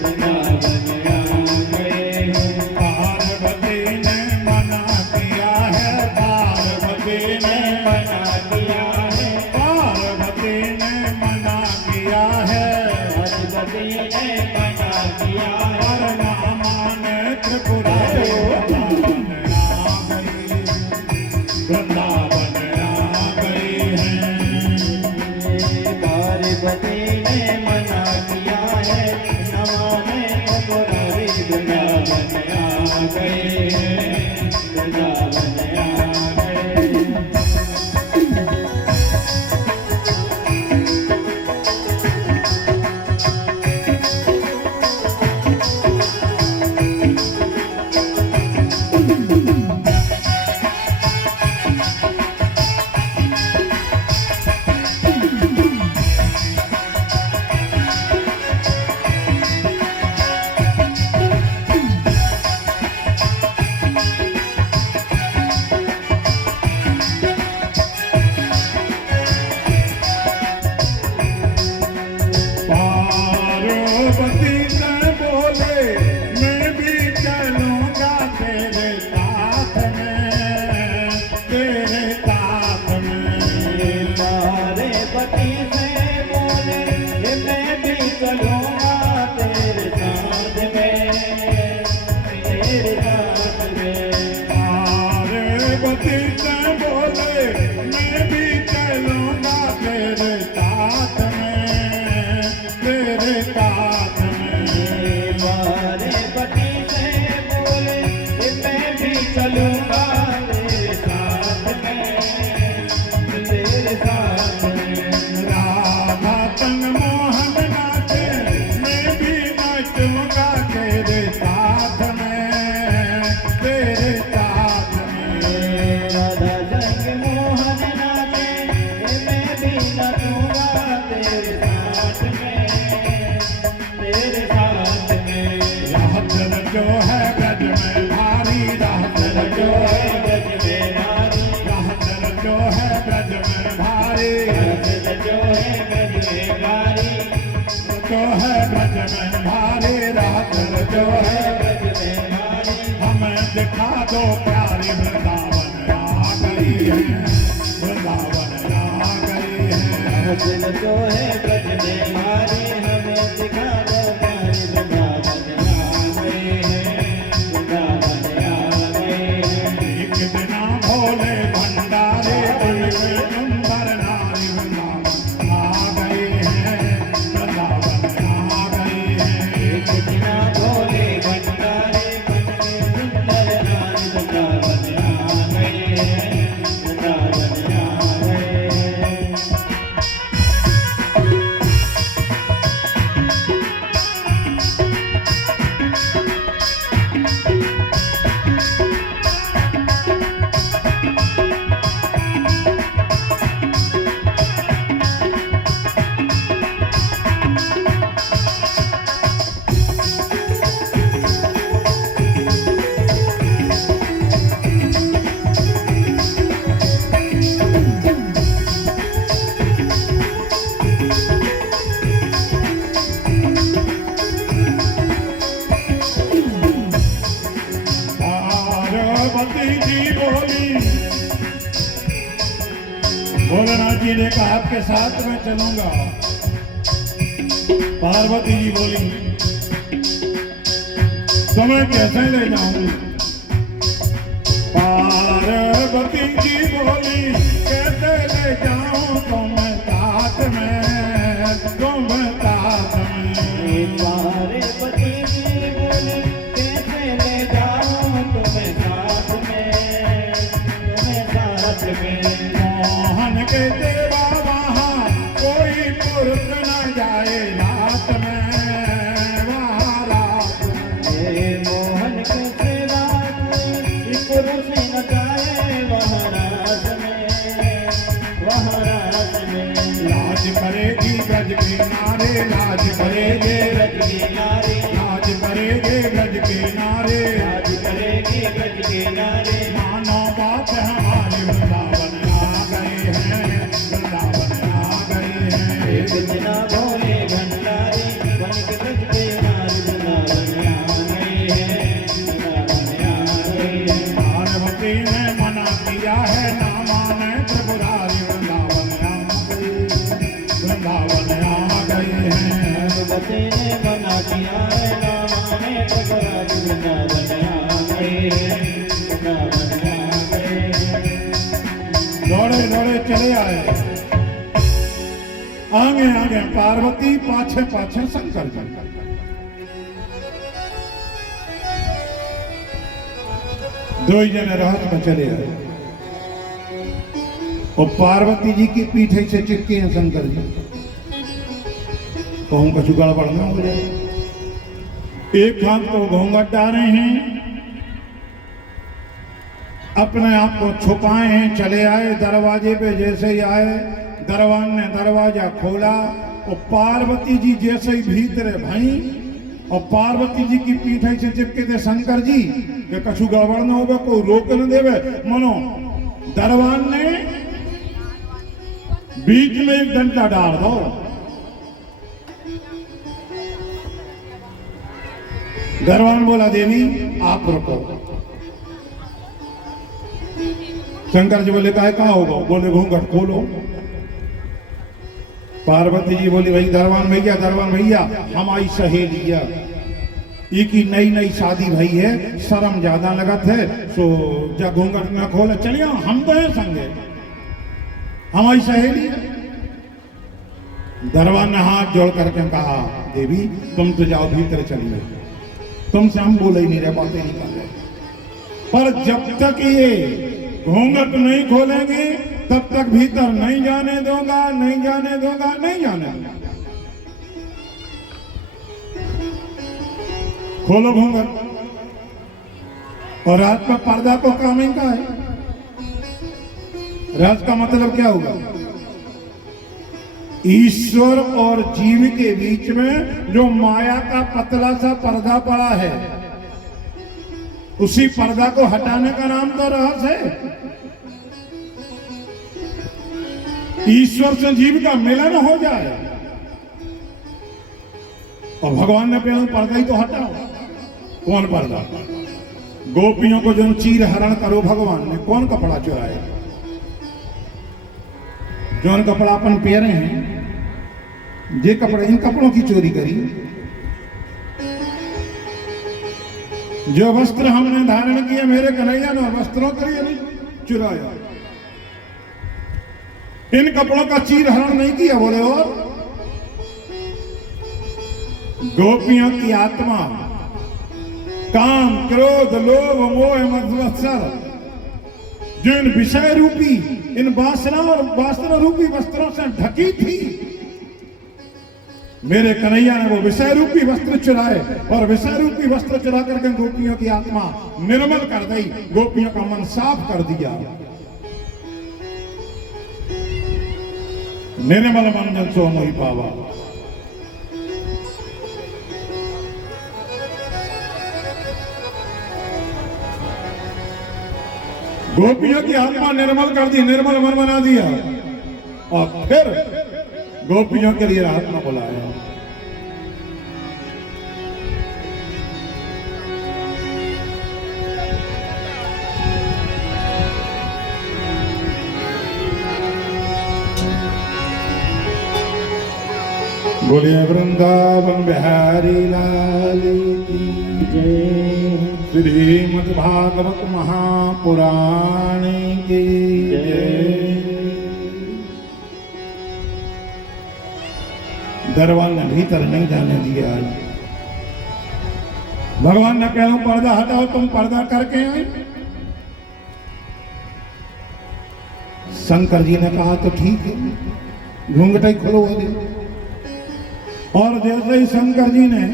वृंदावन आ गए हैं। पार्वती ने मना किया है, पार्वती ने मना किया है, पार्वती ने मना किया है, पार्वती ने मना किया है। और ना माने त्रिपुरारी वृंदावन आ गई हैं। पार्वती ने मना किया है, नमाने त्रिपुरारी वृंदावन आ गए हैं, वृंदावन आ गए हैं। जो है ब्रज में भारी, राहतर जो है ब्रज में भारी, राहतर जो है ब्रज में भारी, जो है ब्रज में भारी, जो है ब्रज में भारी, राहतर जो है ब्रज में भारी, हमें दिखा दो प्यारी वृंदावन आ गई है, वृंदावन आ गई है। जो है ब्रज में भारी, हमें दिखा दो प्यारी वृंदावन आ गए हैं, वृंदावन आ गए हैं। एक बिना भोले भंडारे बन के सुंदर नारी वृंदावन आ गए हैं, वृंदावन आ गए हैं। बिना भोले भंडारे बन के सुंदर नारी वृंदावन आ गए हैं, वृंदावन आ गए हैं। पार्वती जी बोली, भोलेनाथ जी ने कहा आपके साथ मैं चलूंगा। पार्वती जी बोली तुम्हें कैसे ले जाऊं? पार्वती जी बोली कैसे ले जाऊं तुम्हें साथ में, तुम्हें साथ में। पार्वती जी बोली कैसे ले जाऊं तुम्हें साथ में, तुम्हें साथ में। मोहन के देवा वहाँ कोई पुरुष न जाए रात में, वहाँ रात में। मोहन के सेवा कोई पुरुष न जाए वहाँ रात में, वहाँ रात में। लाज करेगी ब्रज के नारे, लाज करेगे ब्रज के नारे, लाज करेगे ब्रज के नारे, आज करेगी ब्रज के नारे। मानो बात हमारे वृंदावन आ गए हैं, वृंदावन आ गए हैं। बिना भोले भंडारी बन के ब्रज के नारे, वृंदावन आ गए हैं, वृंदावन आ गए हैं। पार्वती ने मना किया है ना माने त्रिपुरारी, वृंदावन आ गए, वृंदावन आ गए हैं। पार्वती ने मना किया है ना माने त्रिपुरारी, वृंदावन आ गए हैं, वृंदावन आ गए हैं। दौड़े दौड़े चले आए, आगे आगे पार्वती, पाछे पाछे शंकर जी। दो ही जने राहत में चले आए और पार्वती जी की पीठे से चिपके हैं शंकर जी। कहूं कछु गड़बड़ ना हो जाए। एक हाथ तो घूंघट डाले हैं, अपने आप को छुपाए हैं, चले आए दरवाजे पे। जैसे ही आए दरवान ने दरवाजा खोला और पार्वती जी जैसे ही भीतर भाई और पार्वती जी की पीठे से चिपके थे शंकर जी कि कछु गड़बड़ न होगा, कोई रोक न देवे। मनो दरवान ने बीच में एक डंडा डाल दो। दरवान बोला देवी आप रुको। शंकर जी बोले कहा होगा? बोले घूंघट खोलो। पार्वती जी बोली भाई दरबान भैया हमारी सहेलिया की नई नई शादी भई है, शर्म ज्यादा लगत है, सो जा घूंघट न खोले, चलिए हम तो हैं संगे, हमारी सहेली। दरबान ने हाथ जोड़ करके कहा देवी तुम तो जाओ भीतर चलिए, तुमसे हम बोले ही नहीं रहे, बातें नहीं कर रहे। पर जब तक ये घूंघट नहीं खोलेंगे तब तक भीतर नहीं जाने दूंगा, नहीं जाने दूंगा, नहीं जाने दूंगा। खोलो घूंघट। और रात में पर्दा को काम ही का है। रात का मतलब क्या होगा? ईश्वर और जीव के बीच में जो माया का पतला सा पर्दा पड़ा है, उसी पर्दा को हटाने का नाम तो रहस्य है। ईश्वर से जीव का मिलन हो जाए और भगवान ने पहले पर्दा ही तो हटाओ। कौन पर्दा? गोपियों को जो चीर हरण करो भगवान ने कौन कपड़ा चुराया? जो कपड़ा अपन पहरे हैं, ये कपड़े, इन कपड़ों की चोरी करी। जो वस्त्र हमने धारण किए मेरे कन्हैया ने वस्त्रों के लिए नहीं चुराया। इन कपड़ों का चीर हरण नहीं किया। बोले और गोपियों की आत्मा काम, क्रोध, लोभ, मोह, मत्सर जो इन विषय रूपी, इन वासना और वासना रूपी वस्त्रों से ढकी थी, मेरे कन्हैया ने वो विषय रूपी वस्त्र चुराए और विषय रूपी वस्त्र चुरा करके गोपियों की आत्मा निर्मल कर दी, गोपियों का मन साफ कर दिया। निर्मल मन जन सो मोहि पावा। गोपियों की आत्मा निर्मल कर दी, निर्मल मन बना दिया और फिर गोपियों के लिए रात में बुलाया। बोलिए वृंदावन बिहारी लाल की जय। श्रीमद् भागवत महापुराण की जय। दरबार ने भीतर नहीं जाने दिया। भगवान ने कहा पर्दा हटाओ, तुम पर्दा करके आए। शंकर जी ने कहा तो ठीक है, घूंघट ही खोलो वाले। और जैसे ही शंकर जी ने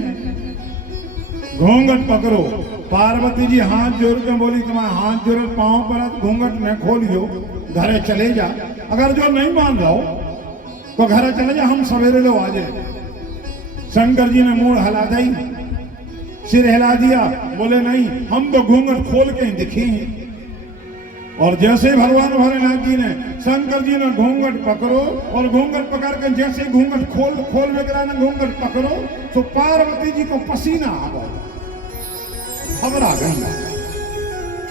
घूंघट पकड़ो, पार्वती जी हाथ जोड़ के बोली तुम्हारे हाथ जोड़ पांव पर घूंघट ने खोलियो, घरे चले जा। अगर जो नहीं मान रहा हो तो घर चले जा, हम सवेरे लो आ जाए। शंकर जी ने मुंह हिला दी, सिर हिला दिया, बोले नहीं हम तो घूंघट खोल के ही दिखे हैं। और जैसे भगवान भोलेनाथ जी ने, शंकर जी ने घूंघट पकड़ो और घूंघट पकड़ के जैसे घूंघट खोल वगैरह घूंघट पकड़ो तो पार्वती जी को पसीना आ गया, घबरा गई।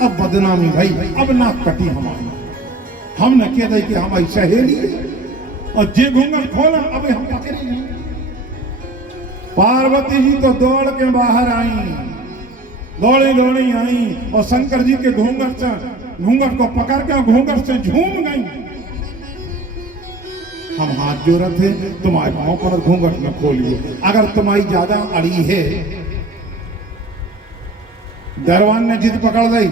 अब बदनामी भाई, अब नाक कटी हमारी। हमने कह दी कि हमारी सहेली है और जे घूंघट खोला अभी हम पकड़े नहीं। पार्वती जी तो दौड़ के बाहर आई, दौड़ी आई और शंकर जी के घूंघट को पकड़ के घूंघट से झूम गई। हम हाथ जोड़े थे, तुम्हारे पांव पर घूंघट में खोलिए। अगर तुम्हारी ज्यादा अड़ी है, दरबान ने जिद पकड़ दी,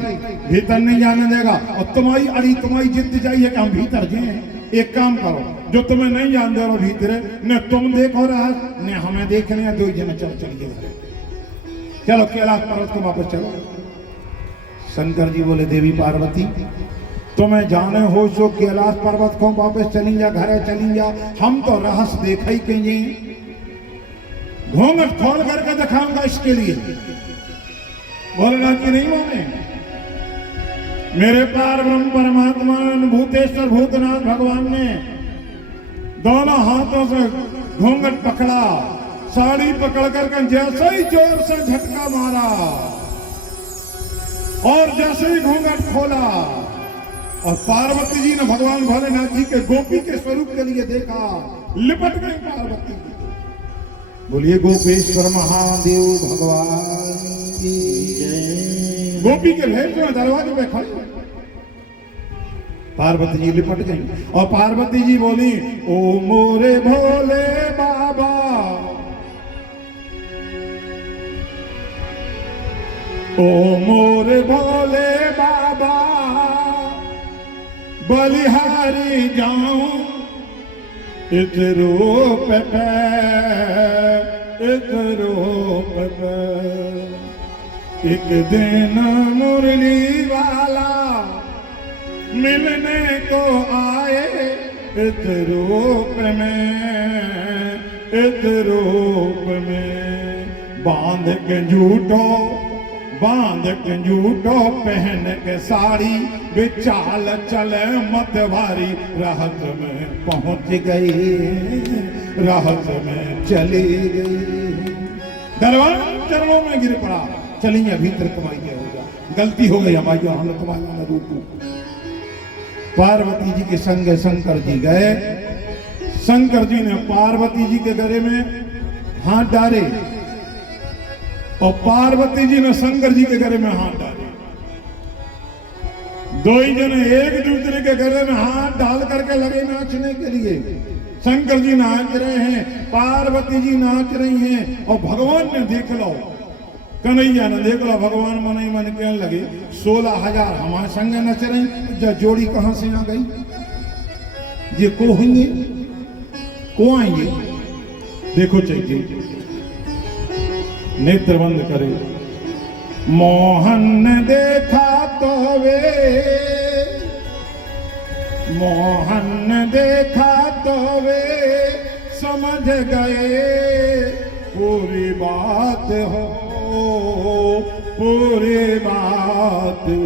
भीतर नहीं जाने देगा। और तुम्हारी अड़ी, तुम्हारी जिद चाहिए कि हम भीतर जाए। एक काम करो, जो तुम्हें नहीं जान दे रहा भीतर, न तुम देखो रहा न हमें देखने, दो जने चलिए चलो कैलाश पर्वत को वापस चलो। शंकर जी बोले देवी पार्वती तुम्हें जाने हो सो कैलाश पर्वत को वापस चली जा, घरे चली जा। हम तो रहस्य देखा ही कहीं, घूंघट खोल करके दिखाऊंगा इसके लिए। भोलेनाथ जी नहीं माने। मेरे पार ब्रह्म परमात्मा भूतेश्वर भूतनाथ भगवान ने दोनों हाथों से घूंघट पकड़ा, साड़ी पकड़ करके जैसे ही जोर से झटका मारा और जैसे ही घूंघट खोला और पार्वती जी ने भगवान भोलेनाथ जी के गोपी के स्वरूप के लिए देखा, लिपट गई पार्वती जी। बोलिए गोपेश्वर महादेव भगवान की जय। गोपी के भेष में दरवाजे पे खड़ी पार्वती जी लिपट गई और पार्वती जी बोली ओ मोरे भोले बाबा, ओ मोरे भोले बाबा, बलिहारी जाऊं इस रूप पे, इस रूप पे। एक दिन मुरली वाला मिलने को आए इस रूप में, इस रूप में। बांध के झूठो बांध के जूटो पहन के साड़ी बेचाल चले मतवारी राहत में पहुंच गई, राहत में चली गई। दरबार चरणों में गिर पड़ा, चलिए भीतर कमाइए होगा। गलती हो गई हमारी, हमने तुम्हारा न रूकू। पार्वती जी के संग शंकर जी गए। शंकर जी ने पार्वती जी के गले में हाथ डाले और पार्वती जी ने शंकर जी के गले में हाथ डाले। दो ही जने एक दूसरे के गले में हाथ डाल करके लगे नाचने के लिए। शंकर जी नाच रहे हैं, पार्वती जी नाच रही हैं और भगवान ने देख लो, कन्हैया ने देख लो, भगवान मन ही मन कहने लगे 16,000 हमारे संग नच रही, जोड़ी कहां से आ गई? ये को होंगे, को आएंगे? देखो चाहिए, नेत्र बंद करे। मोहन ने देखा तो वे, मोहन ने देखा तो वे समझ गए पूरी बात हो, पूरी बात हो,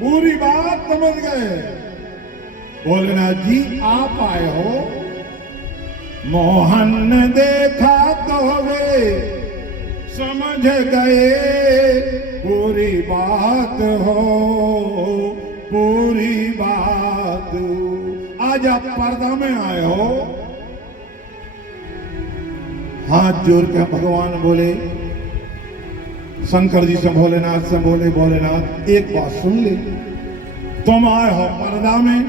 पूरी बात समझ गए। भोलेनाथ जी आप आए हो। मोहन ने देखा तो वे समझ गए पूरी बात हो, पूरी बात। आज आप पर्दा में आए हो। हाथ जोड़ के भगवान बोले, शंकर जी से भोलेनाथ से बोले, भोलेनाथ एक बात सुन ले, तुम आए हो पर्दा में,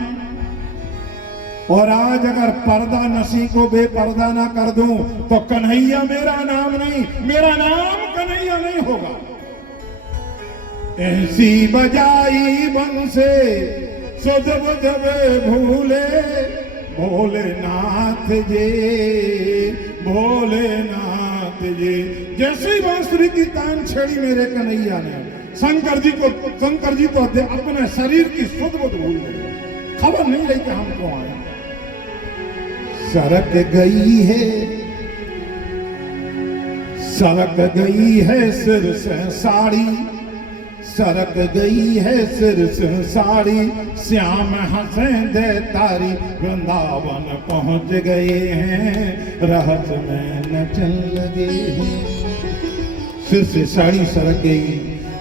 और आज अगर पर्दा नसी को बेपर्दा ना कर दूं तो कन्हैया मेरा नाम नहीं, मेरा नाम कन्हैया नहीं होगा। ऐसी बजाई बंसे सुध बुध भूले भोलेनाथ जी, भोलेनाथ जी। जैसे ही बांसुरी की तान छेड़ी मेरे कन्हैया ने, शंकर जी तो अपने शरीर की सुध बुध भूल गए, खबर नहीं रही कि हम क्यों आए। सरक गई है, सरक गई है सिर से साड़ी, सरक गई है सिर से साड़ी, श्याम हंसे दे तारी, वृंदावन पहुंच गए हैं, रहत में नचन लगे हैं। सिर से साड़ी सरक गई।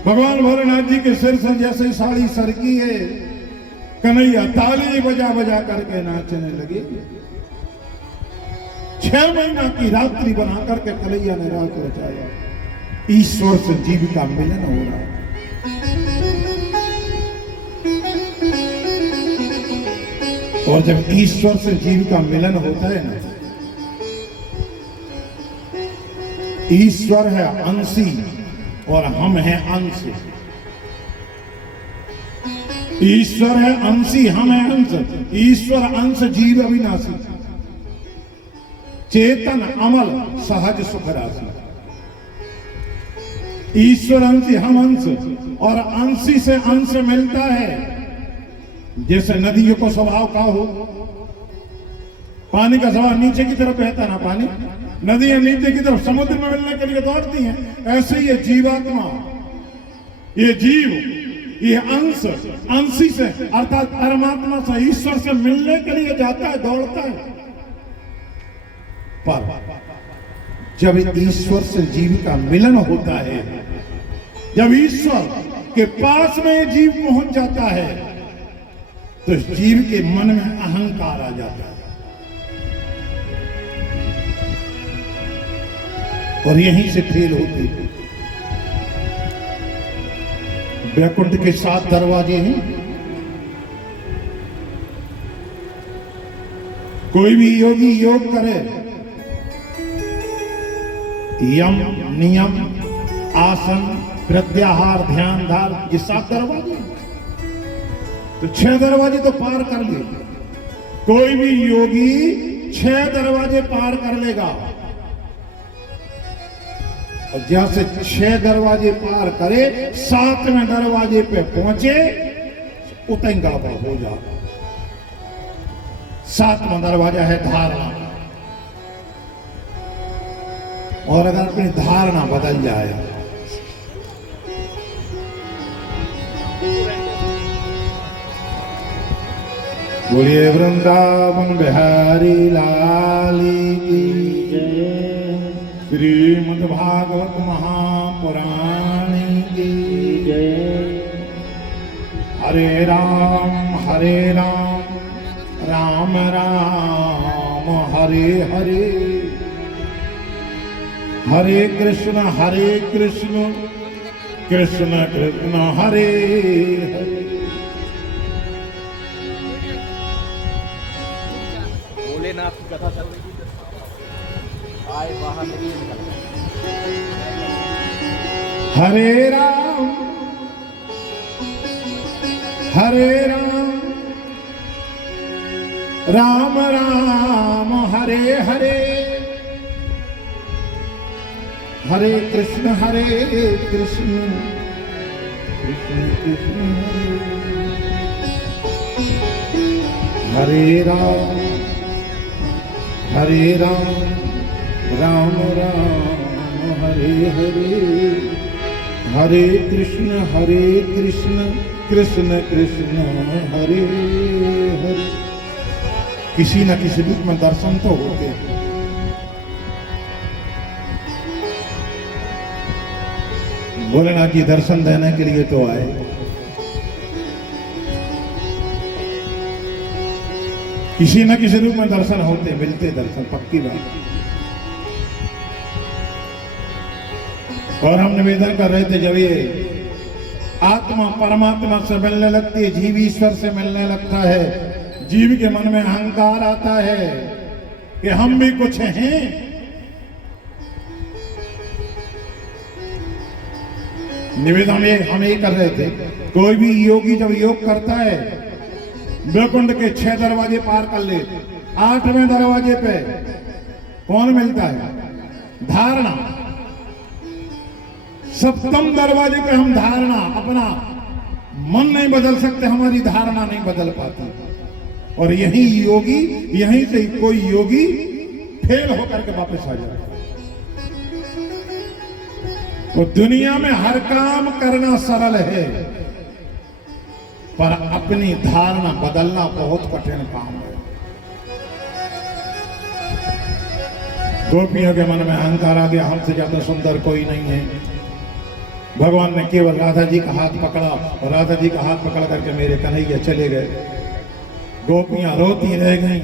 भगवान भोलेनाथ जी के सिर से जैसे साड़ी सरकी है, कन्हैया ताली बजा बजा करके नाचने लगे। 6 महीना की रात्रि बना करके कन्हैया ने रात रचाया। ईश्वर से जीव का मिलन हो रहा है। और जब ईश्वर से जीव का मिलन होता है ना, ईश्वर है अंशी और हम हैं अंश। ईश्वर है अंशी, हम हैं अंश। ईश्वर अंश, जीव अविनाशी, चेतन अमल, सहज सुख राशि। ईश्वर अंशी, हम अंश, और अंशी से अंश मिलता है। जैसे नदियों को स्वभाव का हो, पानी का स्वभाव नीचे की तरफ बहता ना, पानी नदियां नीचे की तरफ समुद्र में मिलने के लिए दौड़ती हैं। ऐसे ये जीवात्मा, ये जीव, ये अंश अंशी से अर्थात परमात्मा से, ईश्वर से मिलने के लिए जाता है, दौड़ता है। पर जब ईश्वर से जीव का मिलन होता है, जब ईश्वर के पास में जीव पहुंच जाता है, तो जीव के मन में अहंकार आ जाता है। और यहीं से फेल होती है। वैकुंठ के 7 दरवाजे हैं। कोई भी योगी योग करे, यम, नियम, आसन, प्रत्याहार, ध्यान, धार, ये 7 दरवाजे, तो 6 दरवाजे तो पार कर ले। कोई भी योगी 6 दरवाजे पार कर लेगा। और जैसे 6 दरवाजे पार करे, 7वें दरवाजे पे पहुंचे, उतंगा हो जा। 7वां दरवाजा है धारणा। और अगर अपनी धारणा बदल जाए, बोलिए वृंदावन बिहारी लाल की जय श्रीमद् भागवत महापुराण की जय हरे राम राम राम हरे हरे हरे कृष्ण कृष्ण कृष्ण हरे हरे भोलेनाथ की कथा चल रही थी आए बाहर निकल हरे राम राम हरे हरे हरे कृष्ण कृष्ण कृष्ण हरे राम हरे हरे हरे कृष्ण कृष्ण कृष्ण हरे हरे किसी न किसी रूप में दर्शन तो होते हैं। भोलेनाथ जी दर्शन देने के लिए तो आए। किसी न किसी रूप में दर्शन होते मिलते दर्शन पक्की बात। और हम निवेदन कर रहे थे जब ये आत्मा परमात्मा से मिलने लगती है, जीव ईश्वर से मिलने लगता है, जीव के मन में अहंकार आता है कि हम भी कुछ हैं। निवेदन हम ये कर रहे थे, कोई भी योगी जब योग करता है बैकुंठ के 6 दरवाजे पार कर ले, 8वें दरवाजे पे कौन मिलता है? धारणा। 7वें दरवाजे पे हम धारणा, अपना मन नहीं बदल सकते, हमारी धारणा नहीं बदल पाती। और यहीं से कोई योगी फेल होकर के वापस आ जाता है। तो दुनिया में हर काम करना सरल है, पर अपनी धारणा बदलना बहुत कठिन काम है। गोपियों के मन में अहंकार आ गया, हमसे ज्यादा सुंदर कोई नहीं है। भगवान ने केवल राधा जी का हाथ पकड़ा और राधा जी का हाथ पकड़ करके मेरे कन्हैया चले गए। गोपियां रोती रह गईं।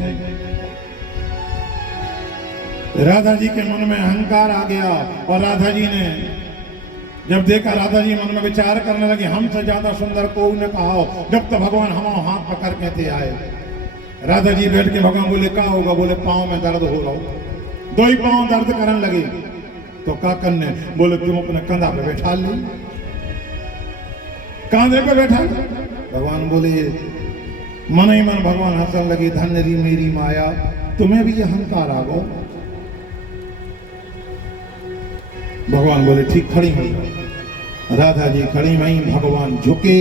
राधा जी के मन में अहंकार आ गया और राधा जी ने जब देखा, राधा जी मन में विचार करने लगे, हमसे ज्यादा सुंदर कोई न कहा हो। जब तक भगवान हम हाथ पकड़ के थे आए, राधा जी बैठ के भगवान बोले क्या होगा? बोले पांव में दर्द हो रहा हो। 2 ही पांव दर्द करने लगे। तो काकन ने बोले तुम अपने कंधा पे बैठा ली, कांधे पे बैठा। भगवान बोले मन ही मन भगवान हंसने लगे, धन्य री मेरी माया, तुम्हें भी अहंकार आ गो। भगवान बोले ठीक खड़ी हुई। राधा जी खड़ी हुई, भगवान झुके।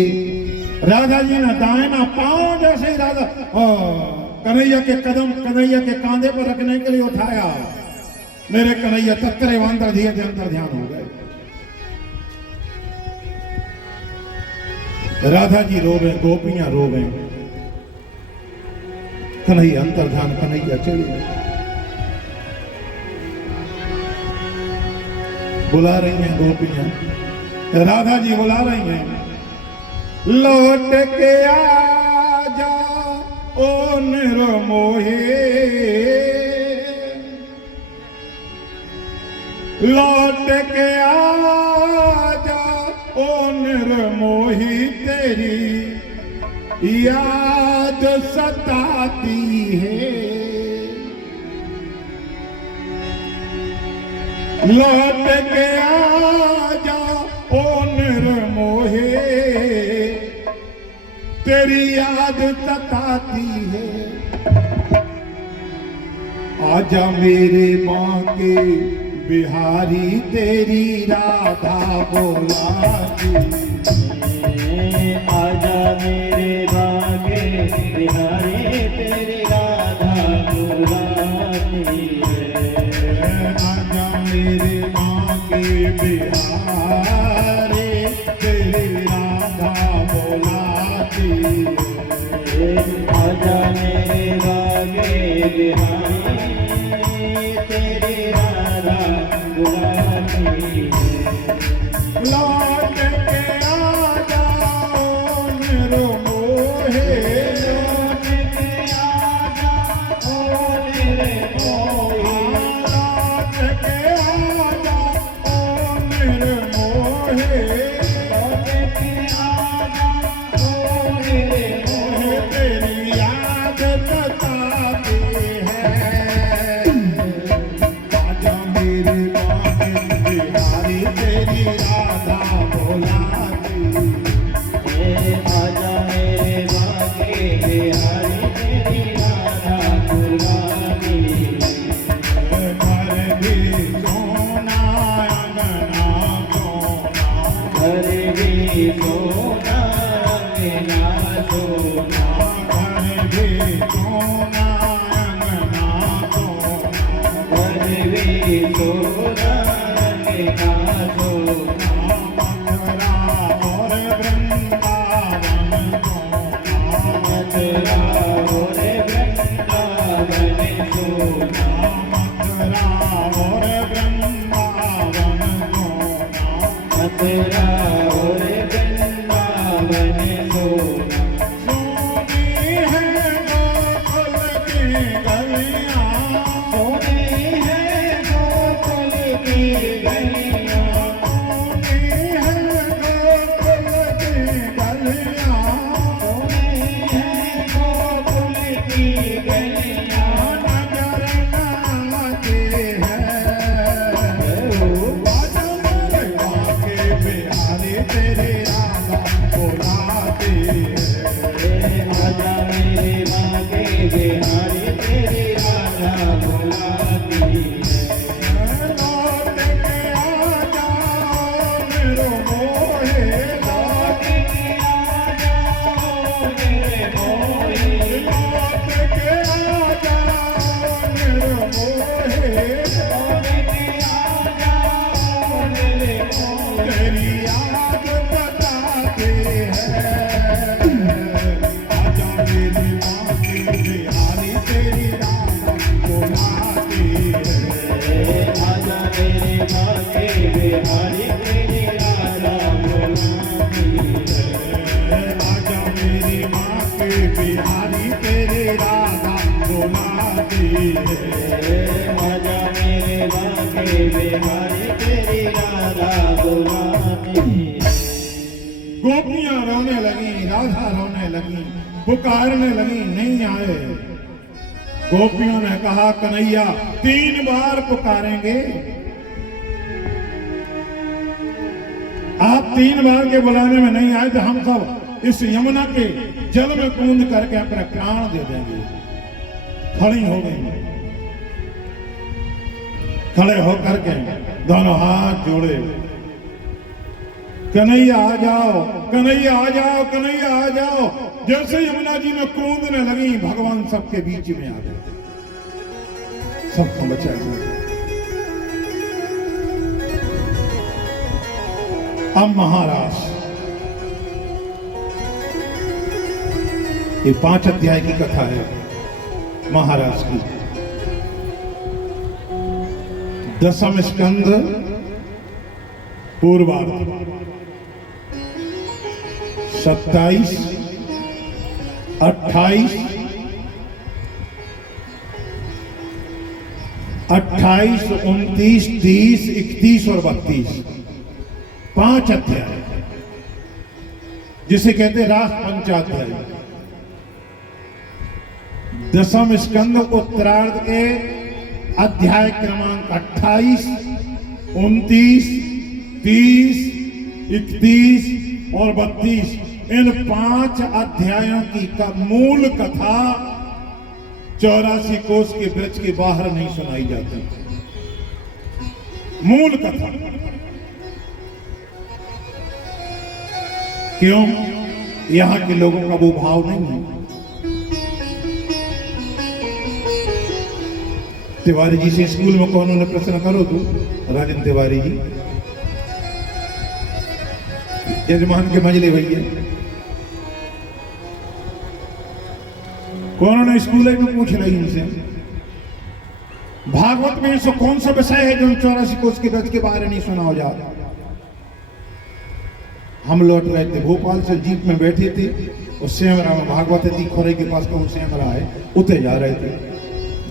राधा जी ने दाहिना पांव जैसे ही राधा कन्हैया के कदम कन्हैया के कांधे पर रखने के लिए उठाया, मेरे कन्हैया तत्रे अंतर ध्यान हो गए। राधा जी रो गए, गोपियां रो गई, कन्हैया अंतर ध्यान, कन्हैया चले गए। बुला रही हैं गोपियां, राधा जी बुला रही हैं, लौट के आजा ओ निर्मोही, लौट के आजा ओ निर्मोही, तेरी याद सताती है। लौट के आजा ओ निर्मोही, तेरी याद सताती है। आजा मेरे माँ के बिहारी, तेरी राधा बोलाती। आजा मेरे भागे बिहारी, तेरी राधा बुलाती है। आजा मेरे माँ के बिहारी, तेरी राधा बोलाती है। आजा भी सोना अंगना सोना घर भी सोना अंगना सोना घर भी सोना अंगना सोना मथुरा और वृंदावन सोना मथुरा और वृंदावन सोना मथुरा और वृंदावन सोना मथुरा और वृंदावन सोना सोनी है गोकुल की गलियां सोने हैं गोकुल की गलियां सोनी है गोकुल की गलियां सोने हैं गोकुल की गलियां नजर न आती है बाजा मेरे बाके बिहारी तेरी राधा बुलाती है राजा मेरे माँ के बिहारी तेरी राधा बुलाती है लौट के आ जाओ मेरो मोहे लौट के आ जाओ मेरे मोहे लौट के आ जाओ मेरो मोहे लौट के आ जाओ मेरे मोहे तेरी याद बताते हैं आजा मेरी माँ की बिहारी तेरी राधा बुलाती है आजा मेरे माँ के बिहारी तेरी राधा बुलाती है आजा मेरी माँ की बिहारी तेरी राधा बुलाती है आजा मेरे माँ के बिहारी तेरी राधा बुलाती है गोपियां रोने लगी राधा रोने लगी पुकारने लगी नहीं आए गोपियों ने कहा कन्हैया 3 बार पुकारेंगे आप 3 बार के बुलाने में नहीं आए तो हम सब इस यमुना के जल में कूद करके अपने प्राण दे देंगे खड़ी हो गई खड़े होकर के दोनों हाथ जोड़े कन्हैया आ जाओ कन्हैया आ जाओ कन्हैया आ जाओ जैसे यमुना जी में कूदने लगी भगवान सबके बीच में आ गए सबको बचा दिया अब महाराज ये 5 अध्याय की कथा है महाराज की 10वां स्कंद पूर्वार्ध 27, 28, 28, 29, 30, 31 और 32 5 अध्याय जिसे कहते हैं रास पंचाध्याय 10वां स्कंद उत्तरार्ध के अध्याय क्रमांक 28, 29, 30, 31 और 32 इन 5 अध्यायों की मूल कथा 84 कोस के ब्रज के बाहर नहीं सुनाई जाती मूल कथा क्यों यहां के लोगों का वो भाव नहीं है तिवारी जी से स्कूल में कौन ने प्रश्न करो तू राजन तिवारी जी यजमान के मजले भैया कौन ने स्कूल में पूछ रही इनसे भागवत में ऐसा कौन सा विषय है जो 84 कोस के ब्रज के बारे नहीं सुना हो जाता हम लौट रहे थे भोपाल से जीप में बैठे थे और सेमरा में भागवत थी खोरे के पास कौन सेमरा है उते जा रहे थे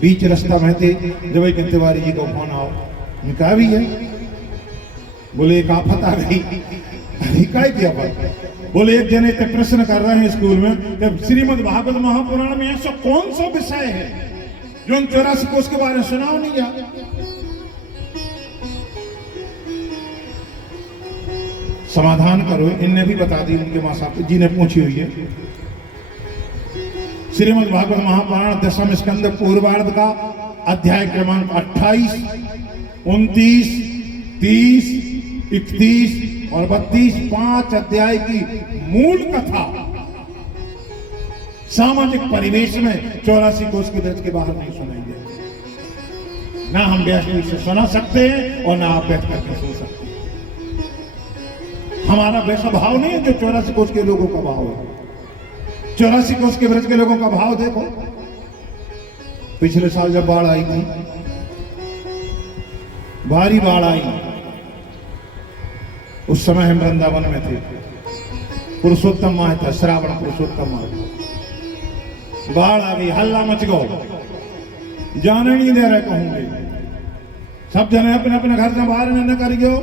बीच रास्ता में थे जब एक तिवारी जी को फोन आओ मैं कहा भी है बोले एक आफत आ गई काय की आफत बोले एक जने ते प्रश्न कर रहे हैं स्कूल में कि श्रीमद् भागवत महापुराण में ऐसा कौन सा विषय है जो 84 कोस के बारे में सुनाओ नहीं जा समाधान करो इनने भी बता दी उनके मां साहब जी ने पूछी हुई है श्रीमद् भागवत महापुराण 10वां स्कंद पूर्वार्ध का अध्याय क्रमांक 28, 29, 30, 31 और 32 5 अध्याय की मूल कथा सामाजिक परिवेश में 84 कोष के ब्रज के बाहर नहीं सुनाई देती। ना हम वैष्णवी से सुना सकते हैं और ना आप बैठ करके सुन सकते हैं। हमारा वैसा भाव नहीं है जो 84 कोष के लोगों का भाव है। 84 कोष के ब्रज के लोगों का भाव देखो। पिछले साल जब बाढ़ आई थी, भारी बाढ़ आई, उस समय हम वृंदावन में थे। पुरुषोत्तम माह था, श्रावण पुरुषोत्तम माह। बाढ़ आ गई, हल्ला मच गो, जाने नहीं दे रहे कहूंगे। सब जने अपने अपने घर से बाहर न कर गयो।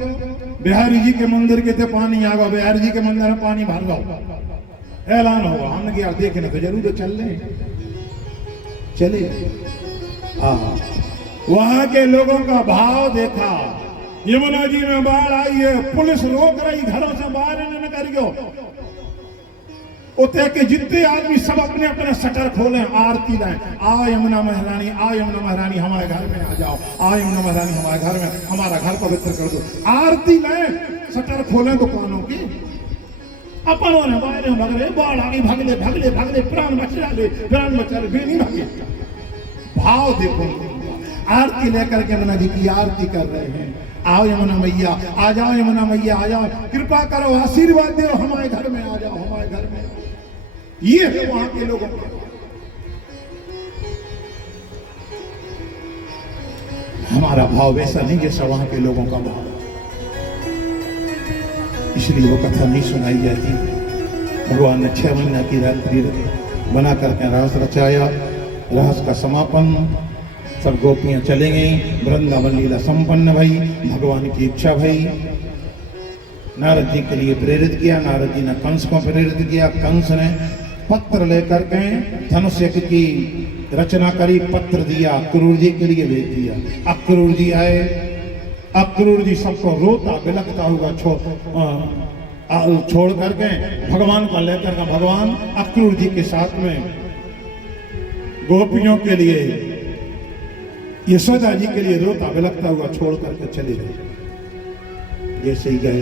बिहारी जी के मंदिर के थे पानी आ गया, बिहारी जी के मंदिर में पानी भर गया। ऐलान होगा, हमने कहा देखने तो जरूर तो चल रहे चले। वहां के लोगों का भाव देखा। यमुना जी में बाढ़ आई है, पुलिस रोक रही, घरों से बाहर न कर गयो। उते के जितने आदमी सब अपने अपने शटर खोले, आरती लाए। आओ यमुना महारानी, आओ यमुना महारानी हमारे घर में आ जाओ, आओ यमुना महारानी हमारे घर में, हमारा घर पवित्र कर दो। आरती लाए, शटर खोले दुकानों की। अपन बाहर भाग रहे, बाढ़ आ गई, भागले भागले भागले, प्राण बचा ले, प्राण बचा ले, वे नहीं भागे। भाव देखो, आरती लेकर के यमुना जी की आरती कर रहे हैं। आओ यमुना मैया, आ जाओ यमुना मैया, आ जाओ, कृपा करो, आशीर्वाद दो, हमारे घर में आ जाओ, हमारे घर में। ये है वहां के लोगों का। हमारा भाव वैसा नहीं जैसा वहां के लोगों का भाव, इसलिए वो कथा नहीं सुनाई जाती। भगवान ने 6 महीना की रात्रि बना करके रहस्य रचाया। रहस्य का समापन, सब गोपियां चले गई, वृंदावन लीला संपन्न भई, भगवान की इच्छा भई। नारद जी के लिए प्रेरित किया, नारद जी ने कंस को प्रेरित किया। कंस ने पत्र लेकर के धनुष यज्ञ की रचना करी, पत्र दिया, अक्रूर जी के लिए भेज दिया। अक्रूर जी आए, अक्रूर जी सबको रोता बिलखता हुआ छोड़ करके भगवान को लेकर का, भगवान अक्रूर जी के साथ में गोपियों के लिए, यशोदा जी के लिए रोता बिलखता हुआ छोड़ करके चले गए। जैसे ही गए